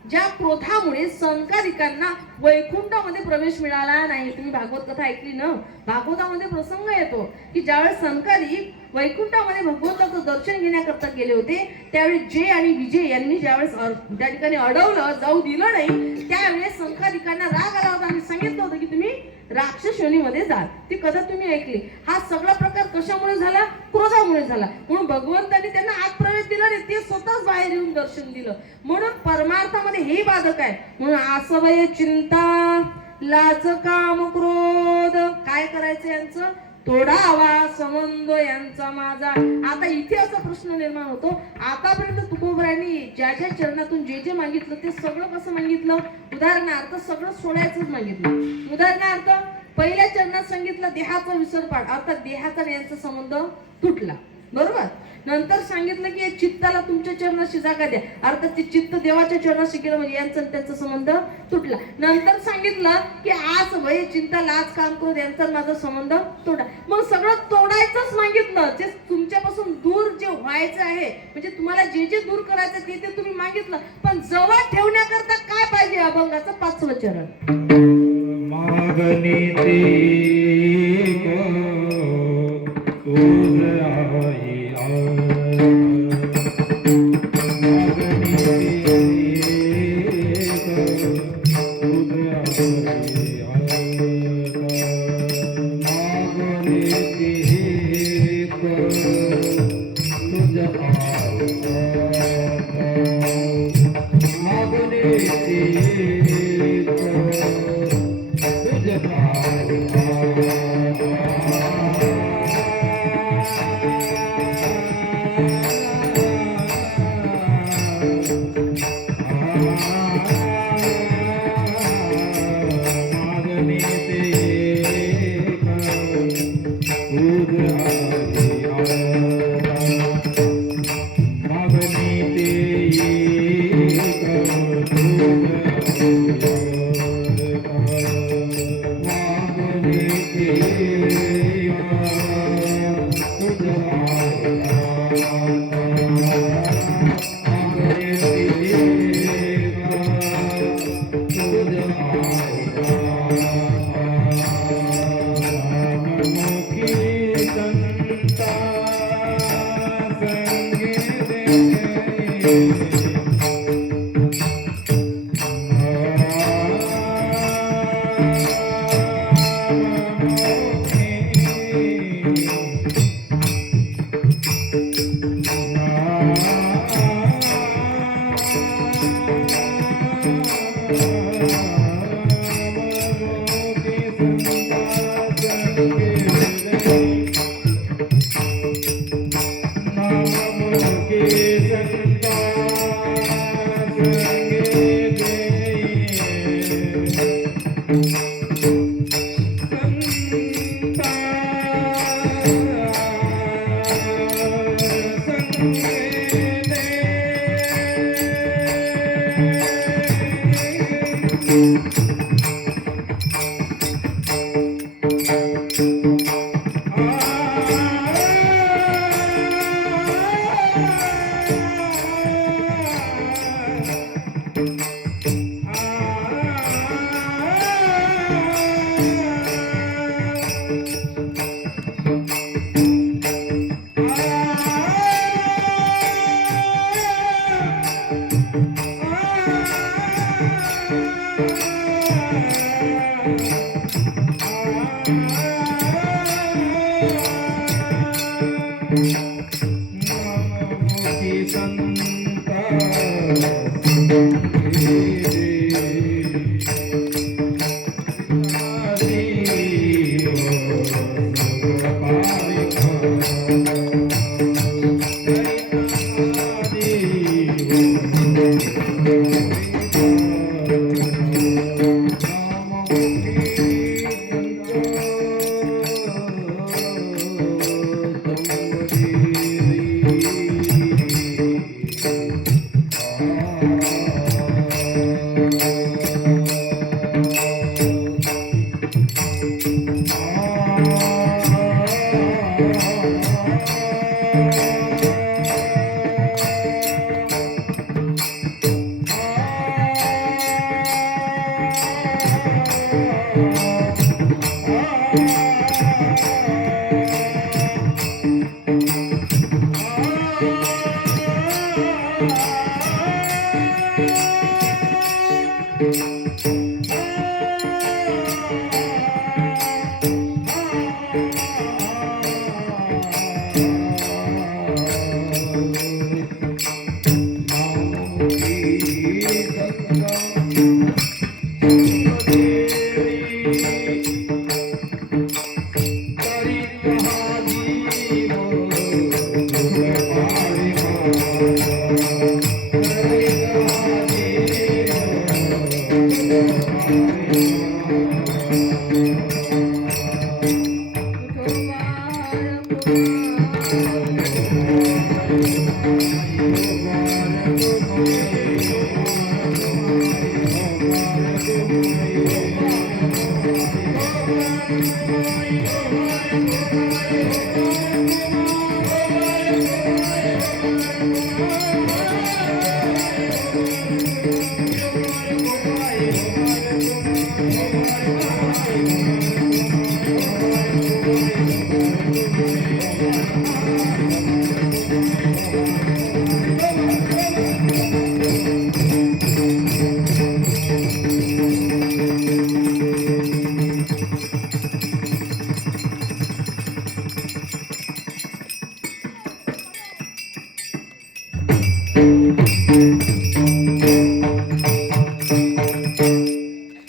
ज्या क्रोधामुळे संकारिकांना वैकुंठामध्ये प्रवेश मिळाला नाही. तुम्ही भागवत कथा ऐकली ना, भागवतामध्ये प्रसंग येतो की ज्यावेळेस संकारिक वैकुंठामध्ये भगवंताचं दर्शन घेण्याकरता गेले होते, त्यावेळी जय आणि विजय यांनी ज्यावेळेस त्या ठिकाणी अडवलं, जाऊ दिलं नाही, त्यावेळेस संकारिकांना राग आला होता आणि सांगितलं होतं की तुम्ही राक्षस योनीमध्ये जाल. ती कथा तुम्ही ऐकली. हा सगळा प्रकार कशामुळे झाला? क्रोधामुळे झाला. म्हणून भगवंतांनी त्यांना आत प्रवेश दिला नाही, ते स्वतःच बाहेर येऊन दर्शन दिलं. म्हणून परमार्थामध्ये हे बाधक आहे. म्हणून आसवय चिंता लाज काम क्रोध काय करायचं यांचं? तोडावा संबंध यांचा माझा. आता इथे असा प्रश्न निर्माण होतो, आतापर्यंत तुकोबरायांनी ज्या ज्या चरणातून जे जे मागितलं ते सगळं कसं मागितलं? उदाहरणार्थ सगळं सोडायचंच मागितलं. उदाहरणार्थ पहिल्या चरणात सांगितलं देहाचा विसर पाड, अर्थात देहाचा आणि यांचा संबंध तुटला, बरोबर. नंतर सांगितलं की चित्ताला तुमच्या चरणाशी जागा द्या, अर्थात ते चित्त देवाच्या चरणाशी गेलं म्हणजे यांचा त्यांचा संबंध तुटला. नंतर सांगितलं की आज भय चिंता लाज काम करू यांचा माझा संबंध तोडा. मग सगळं तोडायचंच मागितलं, जे तुमच्यापासून दूर जे व्हायचं आहे, म्हणजे तुम्हाला जे जे दूर करायचं ते ते तुम्ही मागितलं, पण जवळ ठेवण्याकरता काय पाहिजे? अभंगाचं 5वं चरण. मागणी ते तुझ आई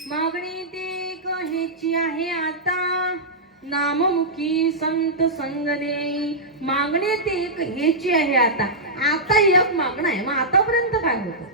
मागणी ते कहेची आहे आता नाममुखी संत संग देई. मागणी ते एक हेची आहे आता. आता एक मागणं आहे. मग आतापर्यंत काय होतं?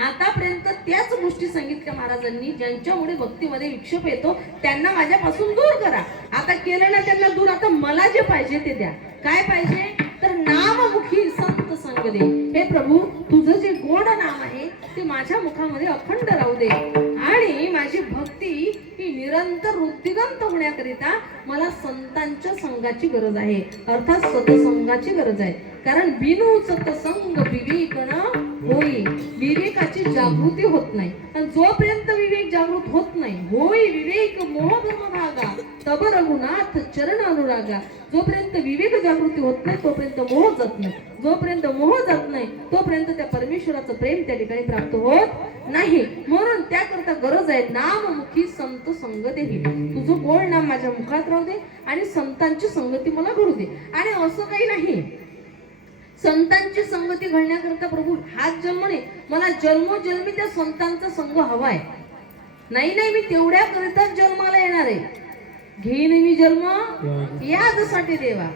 आतापर्यंत त्याच गोष्टी सांगितल्या महाराजांनी ज्यांच्यामुळे भक्तीमध्ये विक्षेप येतो त्यांना माझ्यापासून दूर करा. आता केलं ना त्यांना दूर. आता मला जे पाहिजे ते द्या. काय पाहिजे? तर नाममुखी संत संग दे. हे प्रभू, तुझं जे गोड नाम आहे ते माझ्या मुखामध्ये अखंड राहू दे आणि माझी भक्ती ही निरंतर वृद्धिगंत होण्याकरिता मला संतांच्या संघाची गरज आहे, अर्थात सतसंगाची गरज आहे. कारण बिनु सतसंग विवेक न होई. विवेकाची जागृती होत नाही. आणि जोपर्यंत विवेक जागृत होत नाही, होई विवेक मोह भागा तब रघुनाथ चरण अनुरागा. जोपर्यंत विवेक जागृती होत नाही तोपर्यंत मोह जात नाही. जोपर्यंत मोह जात नाही तोपर्यंत त्या परमेश्वराचं प्रेम त्या ठिकाणी प्राप्त होत नाही. म्हणून त्याकरता गरज आहे नाममुखी संत संग देही. तुझं गोड नाम माझ्या मुखात राहू दे आणि संतांची संगती मला घडू दे. आणि असं काही नाही, संतांची संगती घडण्याकरता प्रभू हाच जन्म नाही, मला जन्मोजन्मी त्या संतांचा संग हवाय. नाही नाही, मी तेवढ्या करिताच जन्माला येणार आहे. घेईन मी जन्म याचसाठी देवा,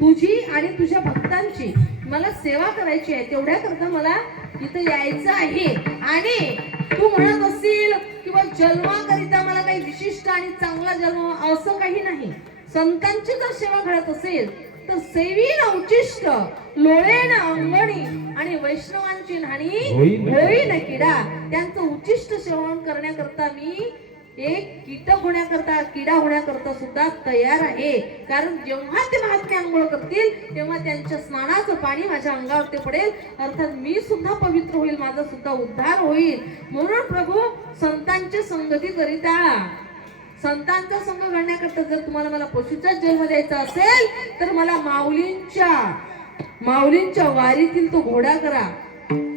तुझी आणि तुझ्या भक्तांची मला सेवा करायची आहे. तेवढ्या करता मला इथं यायचं आहे. आणि तू म्हणत असशील किंवा जन्माकरिता मला काही विशिष्ट आणि चांगला जन्म, असं काही नाही. संतांची जर सेवा घडत असेल तर सेवीन उचिष्ट लोळेन अंगणी आणि वैष्णवांची न्हाणी होईन किडा. त्यांचं उचिष्ट सेवन करण्याकरता मी एक कीटक होण्याकरता, किडा होण्याकरता सुद्धा तयार आहे. कारण जेव्हा ते महात्मे आंघोळ करतील तेव्हा त्यांच्या स्नानाचं पाणी माझ्या अंगावरती पडेल, अर्थात मी सुद्धा पवित्र होईल, माझा सुद्धा उद्धार होईल. म्हणून प्रभू संतांची संगती करिता, संतांचा संग घडण्याकरता जर तुम्हाला मला पशुचा जन्म द्यायचा असेल तर मला माऊलींच्या वारीतील तो घोडा करा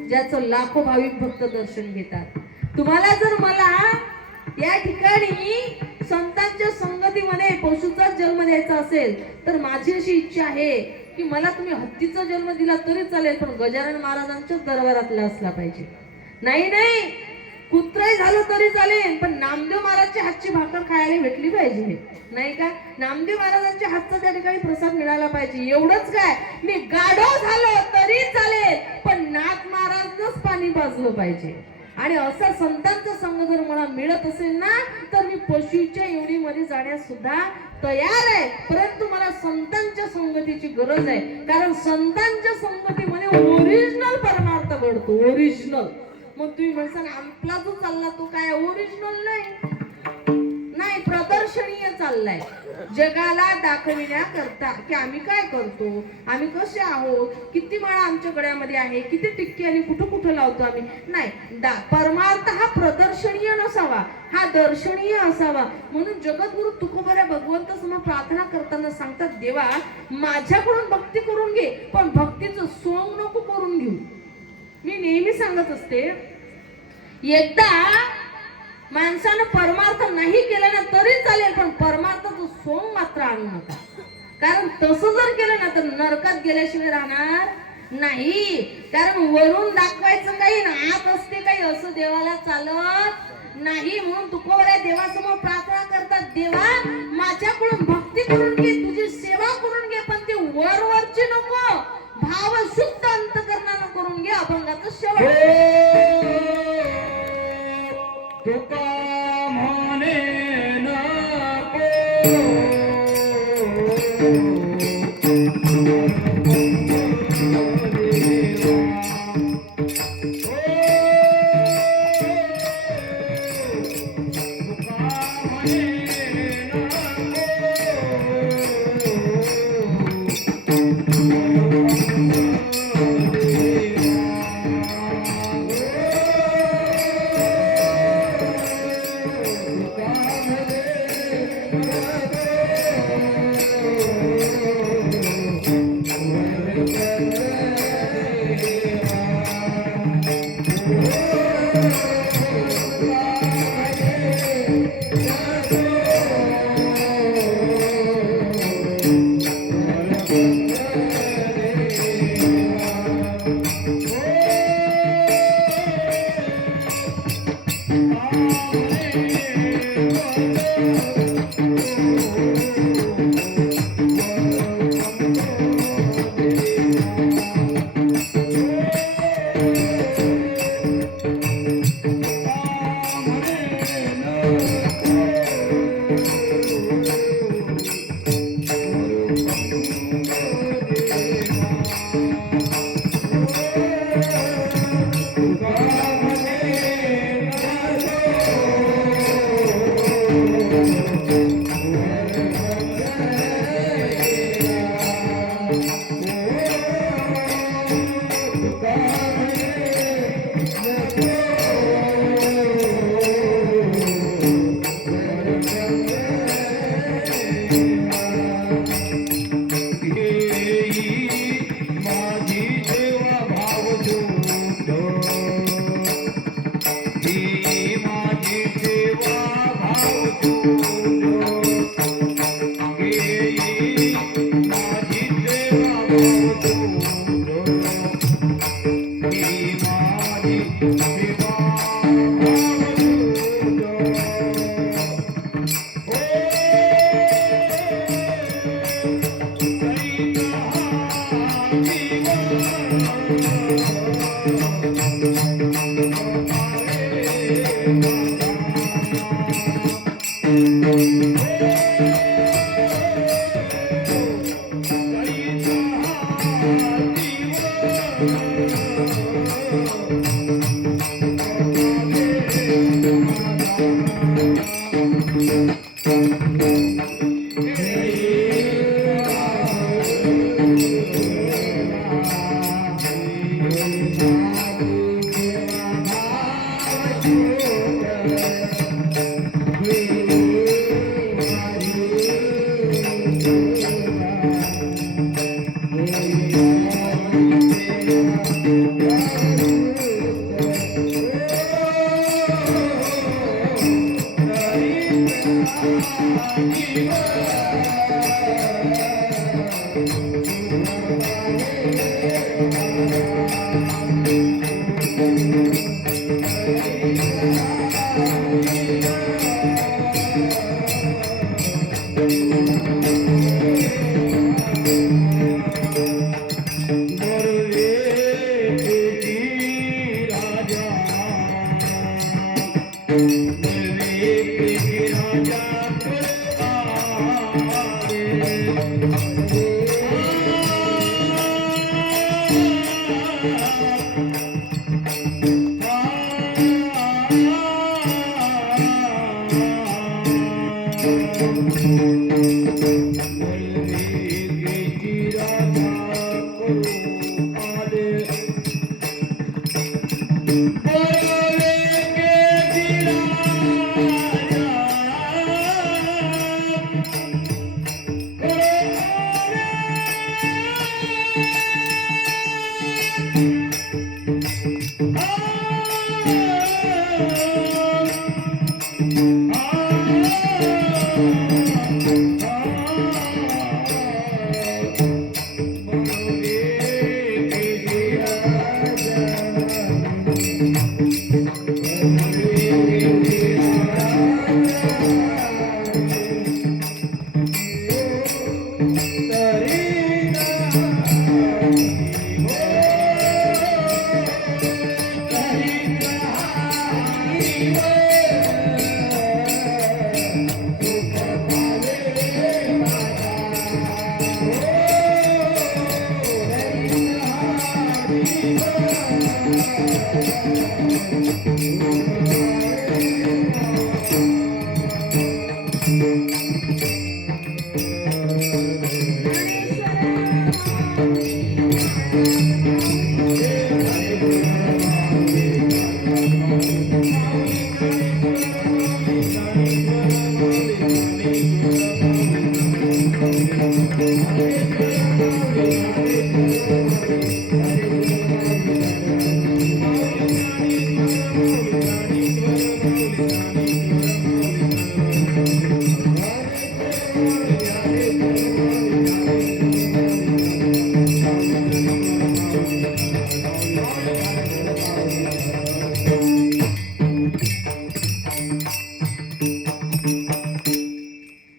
ज्याचं लाखो भाविक भक्त दर्शन घेतात. तुम्हाला जर मला या ठिकाणी संतांच्या संगतीमध्ये पशुचा जन्म द्यायचा असेल तर माझी अशी इच्छा आहे की मला तुम्ही हत्तीचा जन्म दिला तरी चालेल, पण गजानन महाराजांच्या दरबारातला असला पाहिजे. नाही कुत्रही झालं तरी चालेल, पण नामदेव महाराजच्या हातची भाकर खायला भेटली पाहिजे, नाही का? नामदेव महाराजांच्या हातचा त्या ठिकाणी प्रसाद मिळाला पाहिजे. एवढंच काय, मी गाढव झालो तरी चालेल, पण नाथ महाराजच पाणी पाजलं पाहिजे. आणि असा संतांचा संग जर मला मिळत असेल ना तर मी पशुच्या योनीमध्ये जाण्यास सुद्धा तयार आहे. परंतु मला संतांच्या संगतीची गरज आहे. कारण संतांच्या संगतीमध्ये ओरिजिनल परमार्थ घडतो, ओरिजिनल. मग तुम्ही म्हणसाल आपला जो चालला तो काय ओरिजिनल नाही, प्रदर्शनीय चाललाय. जगाला दाखविण्याकरता की आम्ही काय करतो, आम्ही कसे आहोत, किती माळा आमच्या गळ्यामध्ये आहे, किती टिक्की आणि कुठं लावतो आम्ही. नाही, परमार्थ हा प्रदर्शनीय नसावा, हा दर्शनीय असावा. म्हणून जगद्गुरु तुकोबऱ्या भगवंत समोर प्रार्थना करताना सांगतात, देवा माझ्याकडून भक्ती करून घे, पण भक्तीचं सोंग नको करून घेऊ. मी नेहमी सांगत असते एकदा माणसानं परमार्थ नाही केला ना तरी चालेल, पण परमार्थाचं सोंग मात्र आणू नका. कारण तसं जर केलं ना तर नरकात गेल्याशिवाय राहणार नाही. कारण वरून दाखवायचं काही ना आत असते काही असं देवाला चालत नाही. म्हणून तुकोबऱ्या देवासमोर प्रार्थना करतात, देवा माझ्याकडून भक्ती करून घे, तुझी सेवा करून घे, पण ती वरवरची नको, भाव शुद्ध अंतकरणानं करून घे. अभंगाचं शेवट तुका म्हणे नको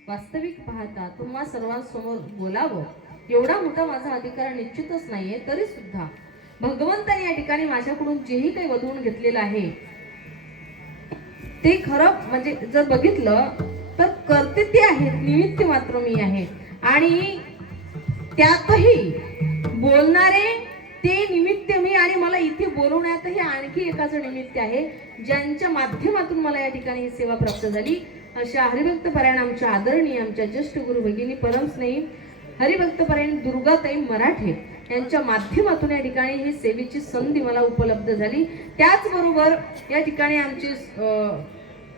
वास्तविक पाहता तुम्हा सर्वांसमोर बोलावं एवढा मोठा माझा अधिकार निश्चितच नाहीये, तरी सुद्धा भगवंताने या ठिकाणी माझ्याकडून जेही काही वधवून घेतलेलं आहे ते खरं म्हणजे जर बघितलं तर करते ते आहेत, निमित्त मात्र मी आहे. आणि त्यातही बोलणारे ते निमित्त मी, आणि मला इथे बोलवण्यातही आणखी एकाचं निमित्त आहे ज्यांच्या माध्यमातून मला या ठिकाणी ही सेवा प्राप्त झाली. अशा हरिभक्त परायण आमच्या आदरणीय आमच्या ज्येष्ठ गुरु भगिनी परमस्नेही हरिभक्त परायण दुर्गाताई मराठे यांच्या माध्यमातून या ठिकाणी ही सेवेची संधी मला उपलब्ध झाली. त्याचबरोबर या ठिकाणी आमचे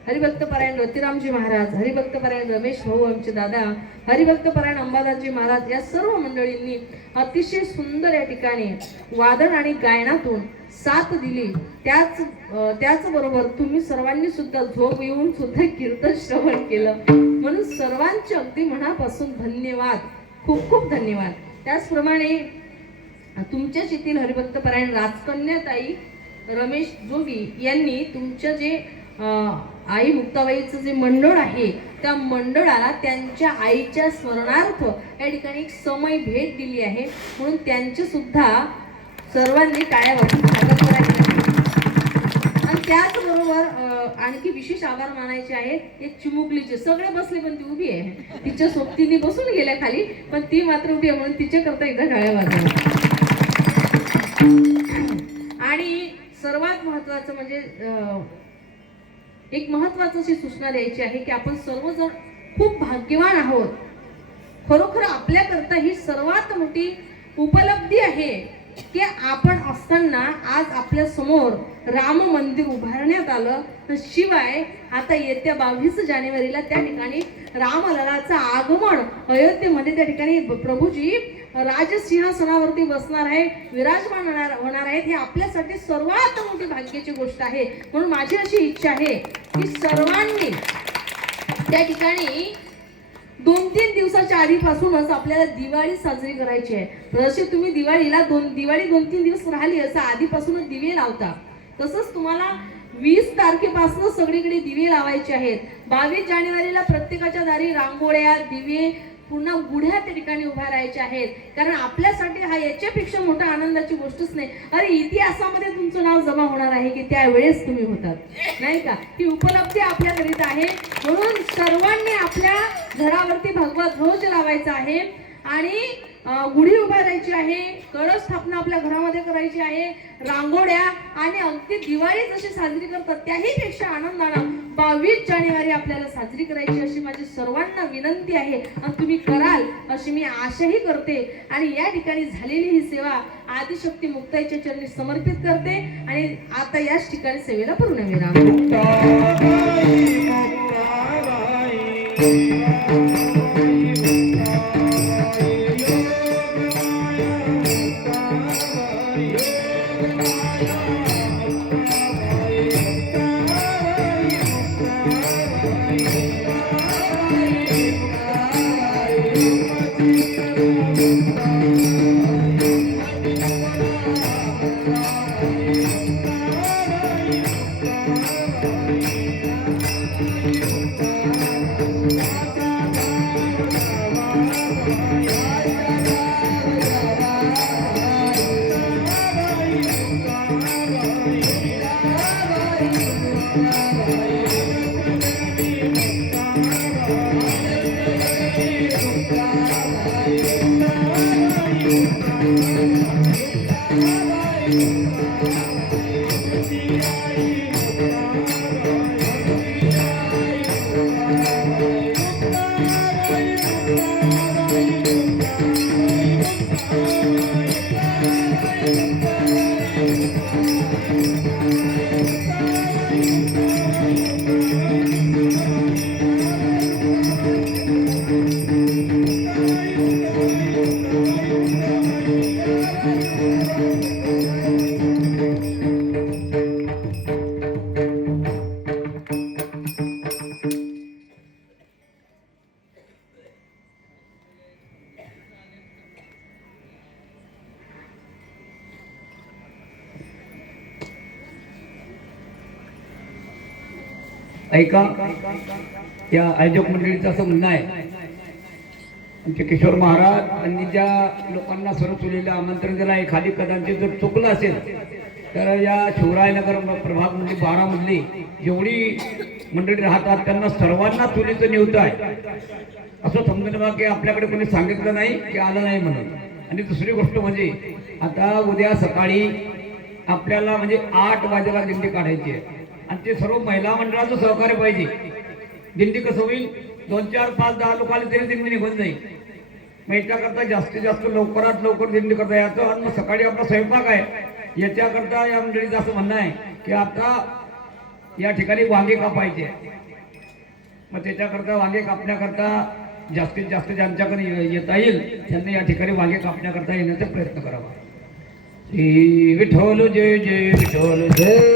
हरिभक्त परायण रतिरामजी महाराज, हरिभक्त परायण रमेश भाऊ आमचे दादा, हरिभक्त परायण अंबादासजी महाराज या सर्व मंडळींनी अतिशय सुंदर या ठिकाणी वादन आणि गायनातून साथ दिली. त्याचबरोबर तुम्ही सर्वांनी सुद्धा झोप येऊन सुद्धा कीर्तन श्रवण केलं, म्हणून सर्वांचे अगदी मनापासून धन्यवाद, खूप खूप धन्यवाद. त्याचप्रमाणे तुमच्याच येथील हरिभक्त परायण राजकन्याताई रमेश जोगी यांनी तुमच्या जे आई मुक्ताबाईचं जे मंडळ आहे त्या मंडळाला त्यांच्या आईच्या स्मरणार्थ या ठिकाणी एक समय भेट दिली आहे, म्हणून त्यांचे सुद्धा सर्वांनी टाळ्या वाजवून स्वागत करायचे. आणि त्याचबरोबर आणखी विशेष आभार मानायचे आहेत हे चिमुकलीचे. सगळे बसले पण ती उभी आहे, तिच्या सोबतीने बसून गेल्या खाली, पण ती मात्र उभी आहे, म्हणून तिच्याकरता एकदा टाळ्या वाजवा. आणि सर्वात महत्वाचं म्हणजे एक महत्वाची अशी सूचना द्यायची आहे की आपण सर्वजण खूप भाग्यवान आहोत. खरोखर आपल्याकरता ही सर्वात मोठी उपलब्धी आहे की आपण असताना आज आपल्या समोर राम मंदिर उभारण्यात आलं. शिवाय आता येत्या 22 जानेवारीला त्या ठिकाणी रामललाचं आगमन अयोध्येमध्ये त्या ठिकाणी प्रभूजी राजसिंहासनावरती बसणार आहे, विराजमान होणार आहेत. हे आपल्यासाठी सर्वात मोठी भाग्याची गोष्ट आहे. म्हणून माझी अशी इच्छा आहे की सर्वांनी त्या ठिकाणी 2-3 दिवसाच्या आधीपासूनच आपल्याला दिवाळी साजरी करायची आहे. जसे तुम्ही दिवाळी 2-3 दिवस राहिली असं आधीपासूनच दिवे लावता, तसंच तुम्हाला 20 तारखेपासून सगळीकडे दिवे लावायचे आहेत. 22 जानेवारीला प्रत्येकाच्या दारी रांगोळ्या, दिवे, पुन्हा गुढ्या त्या ठिकाणी उभ्या राहायच्या आहेत. कारण आपल्यासाठी हा याच्यापेक्षा मोठा आनंदाची गोष्टच नाही. अरे इतिहासामध्ये तुमचं नाव जमा होणार आहे की त्यावेळेस तुम्ही होतात, नाही का? ही उपलब्धी आपल्याकरिता आहे. म्हणून सर्वांनी आपल्या घरावरती भगवा ध्वज लावायचा आहे आणि गुढी उभारायची आहे, कळस स्थापना आपल्या घरामध्ये करायची आहे, रांगोळ्या, आणि अगदी दिवाळी जशी साजरी करतात त्याही पेक्षा आनंदानं 22 जानेवारी आपल्याला साजरी करायची अशी माझी सर्वांना विनंती आहे. आणि तुम्ही कराल अशी मी आशाही करते. आणि या ठिकाणी झालेली ही सेवा आदिशक्ती मुक्ताईच्या चरणी समर्पित करते आणि आता याच ठिकाणी सेवेला पूर्णविराम. ऐका, या आयोजक मंडळीचं असं म्हणणं आहे, आमचे किशोर महाराज यांनी ज्या लोकांना सरस्वतीला आमंत्रण दिलं आहे, खाली कदाचित जर चुकलं असेल तर या शिवरायनगर प्रभाग म्हणजे 12 मधली जेवढी मंडळी राहतात त्यांना सर्वांना चुलीचं निवतं आहे असं समजून बघा की आपल्याकडे कोणी सांगितलं नाही की आलं नाही म्हणून. आणि दुसरी गोष्ट म्हणजे आता उद्या सकाळी आपल्याला म्हणजे 8 वाजेला दिंडी काढायची आहे आणि ते सर्व महिला मंडळाचं सहकार्य पाहिजे. दिंडी कसं होईल, 2, 4, 5, 10 लोक आले तरी दिंडी निघून जाईल. मग याच्याकरता जास्तीत जास्त लवकरात लवकर दिंडी करता याचं. आणि मग सकाळी आपला स्वयंपाक आहे, याच्याकरता या मंडळीचं असं म्हणणं आहे की आता या ठिकाणी वांगे कापायचे. मग त्याच्याकरता वांगे कापण्याकरता जास्तीत जास्त ज्यांच्याकडे येता येईल त्यांनी या ठिकाणी वांगे कापण्याकरता येण्याचा प्रयत्न करावा. श्री विठ्ठल जय जय विठ्ठल जय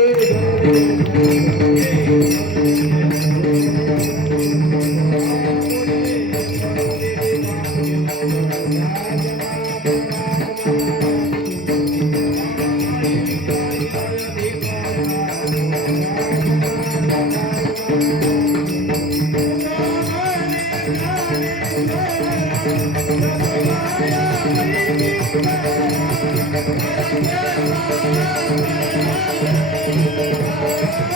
Thank you.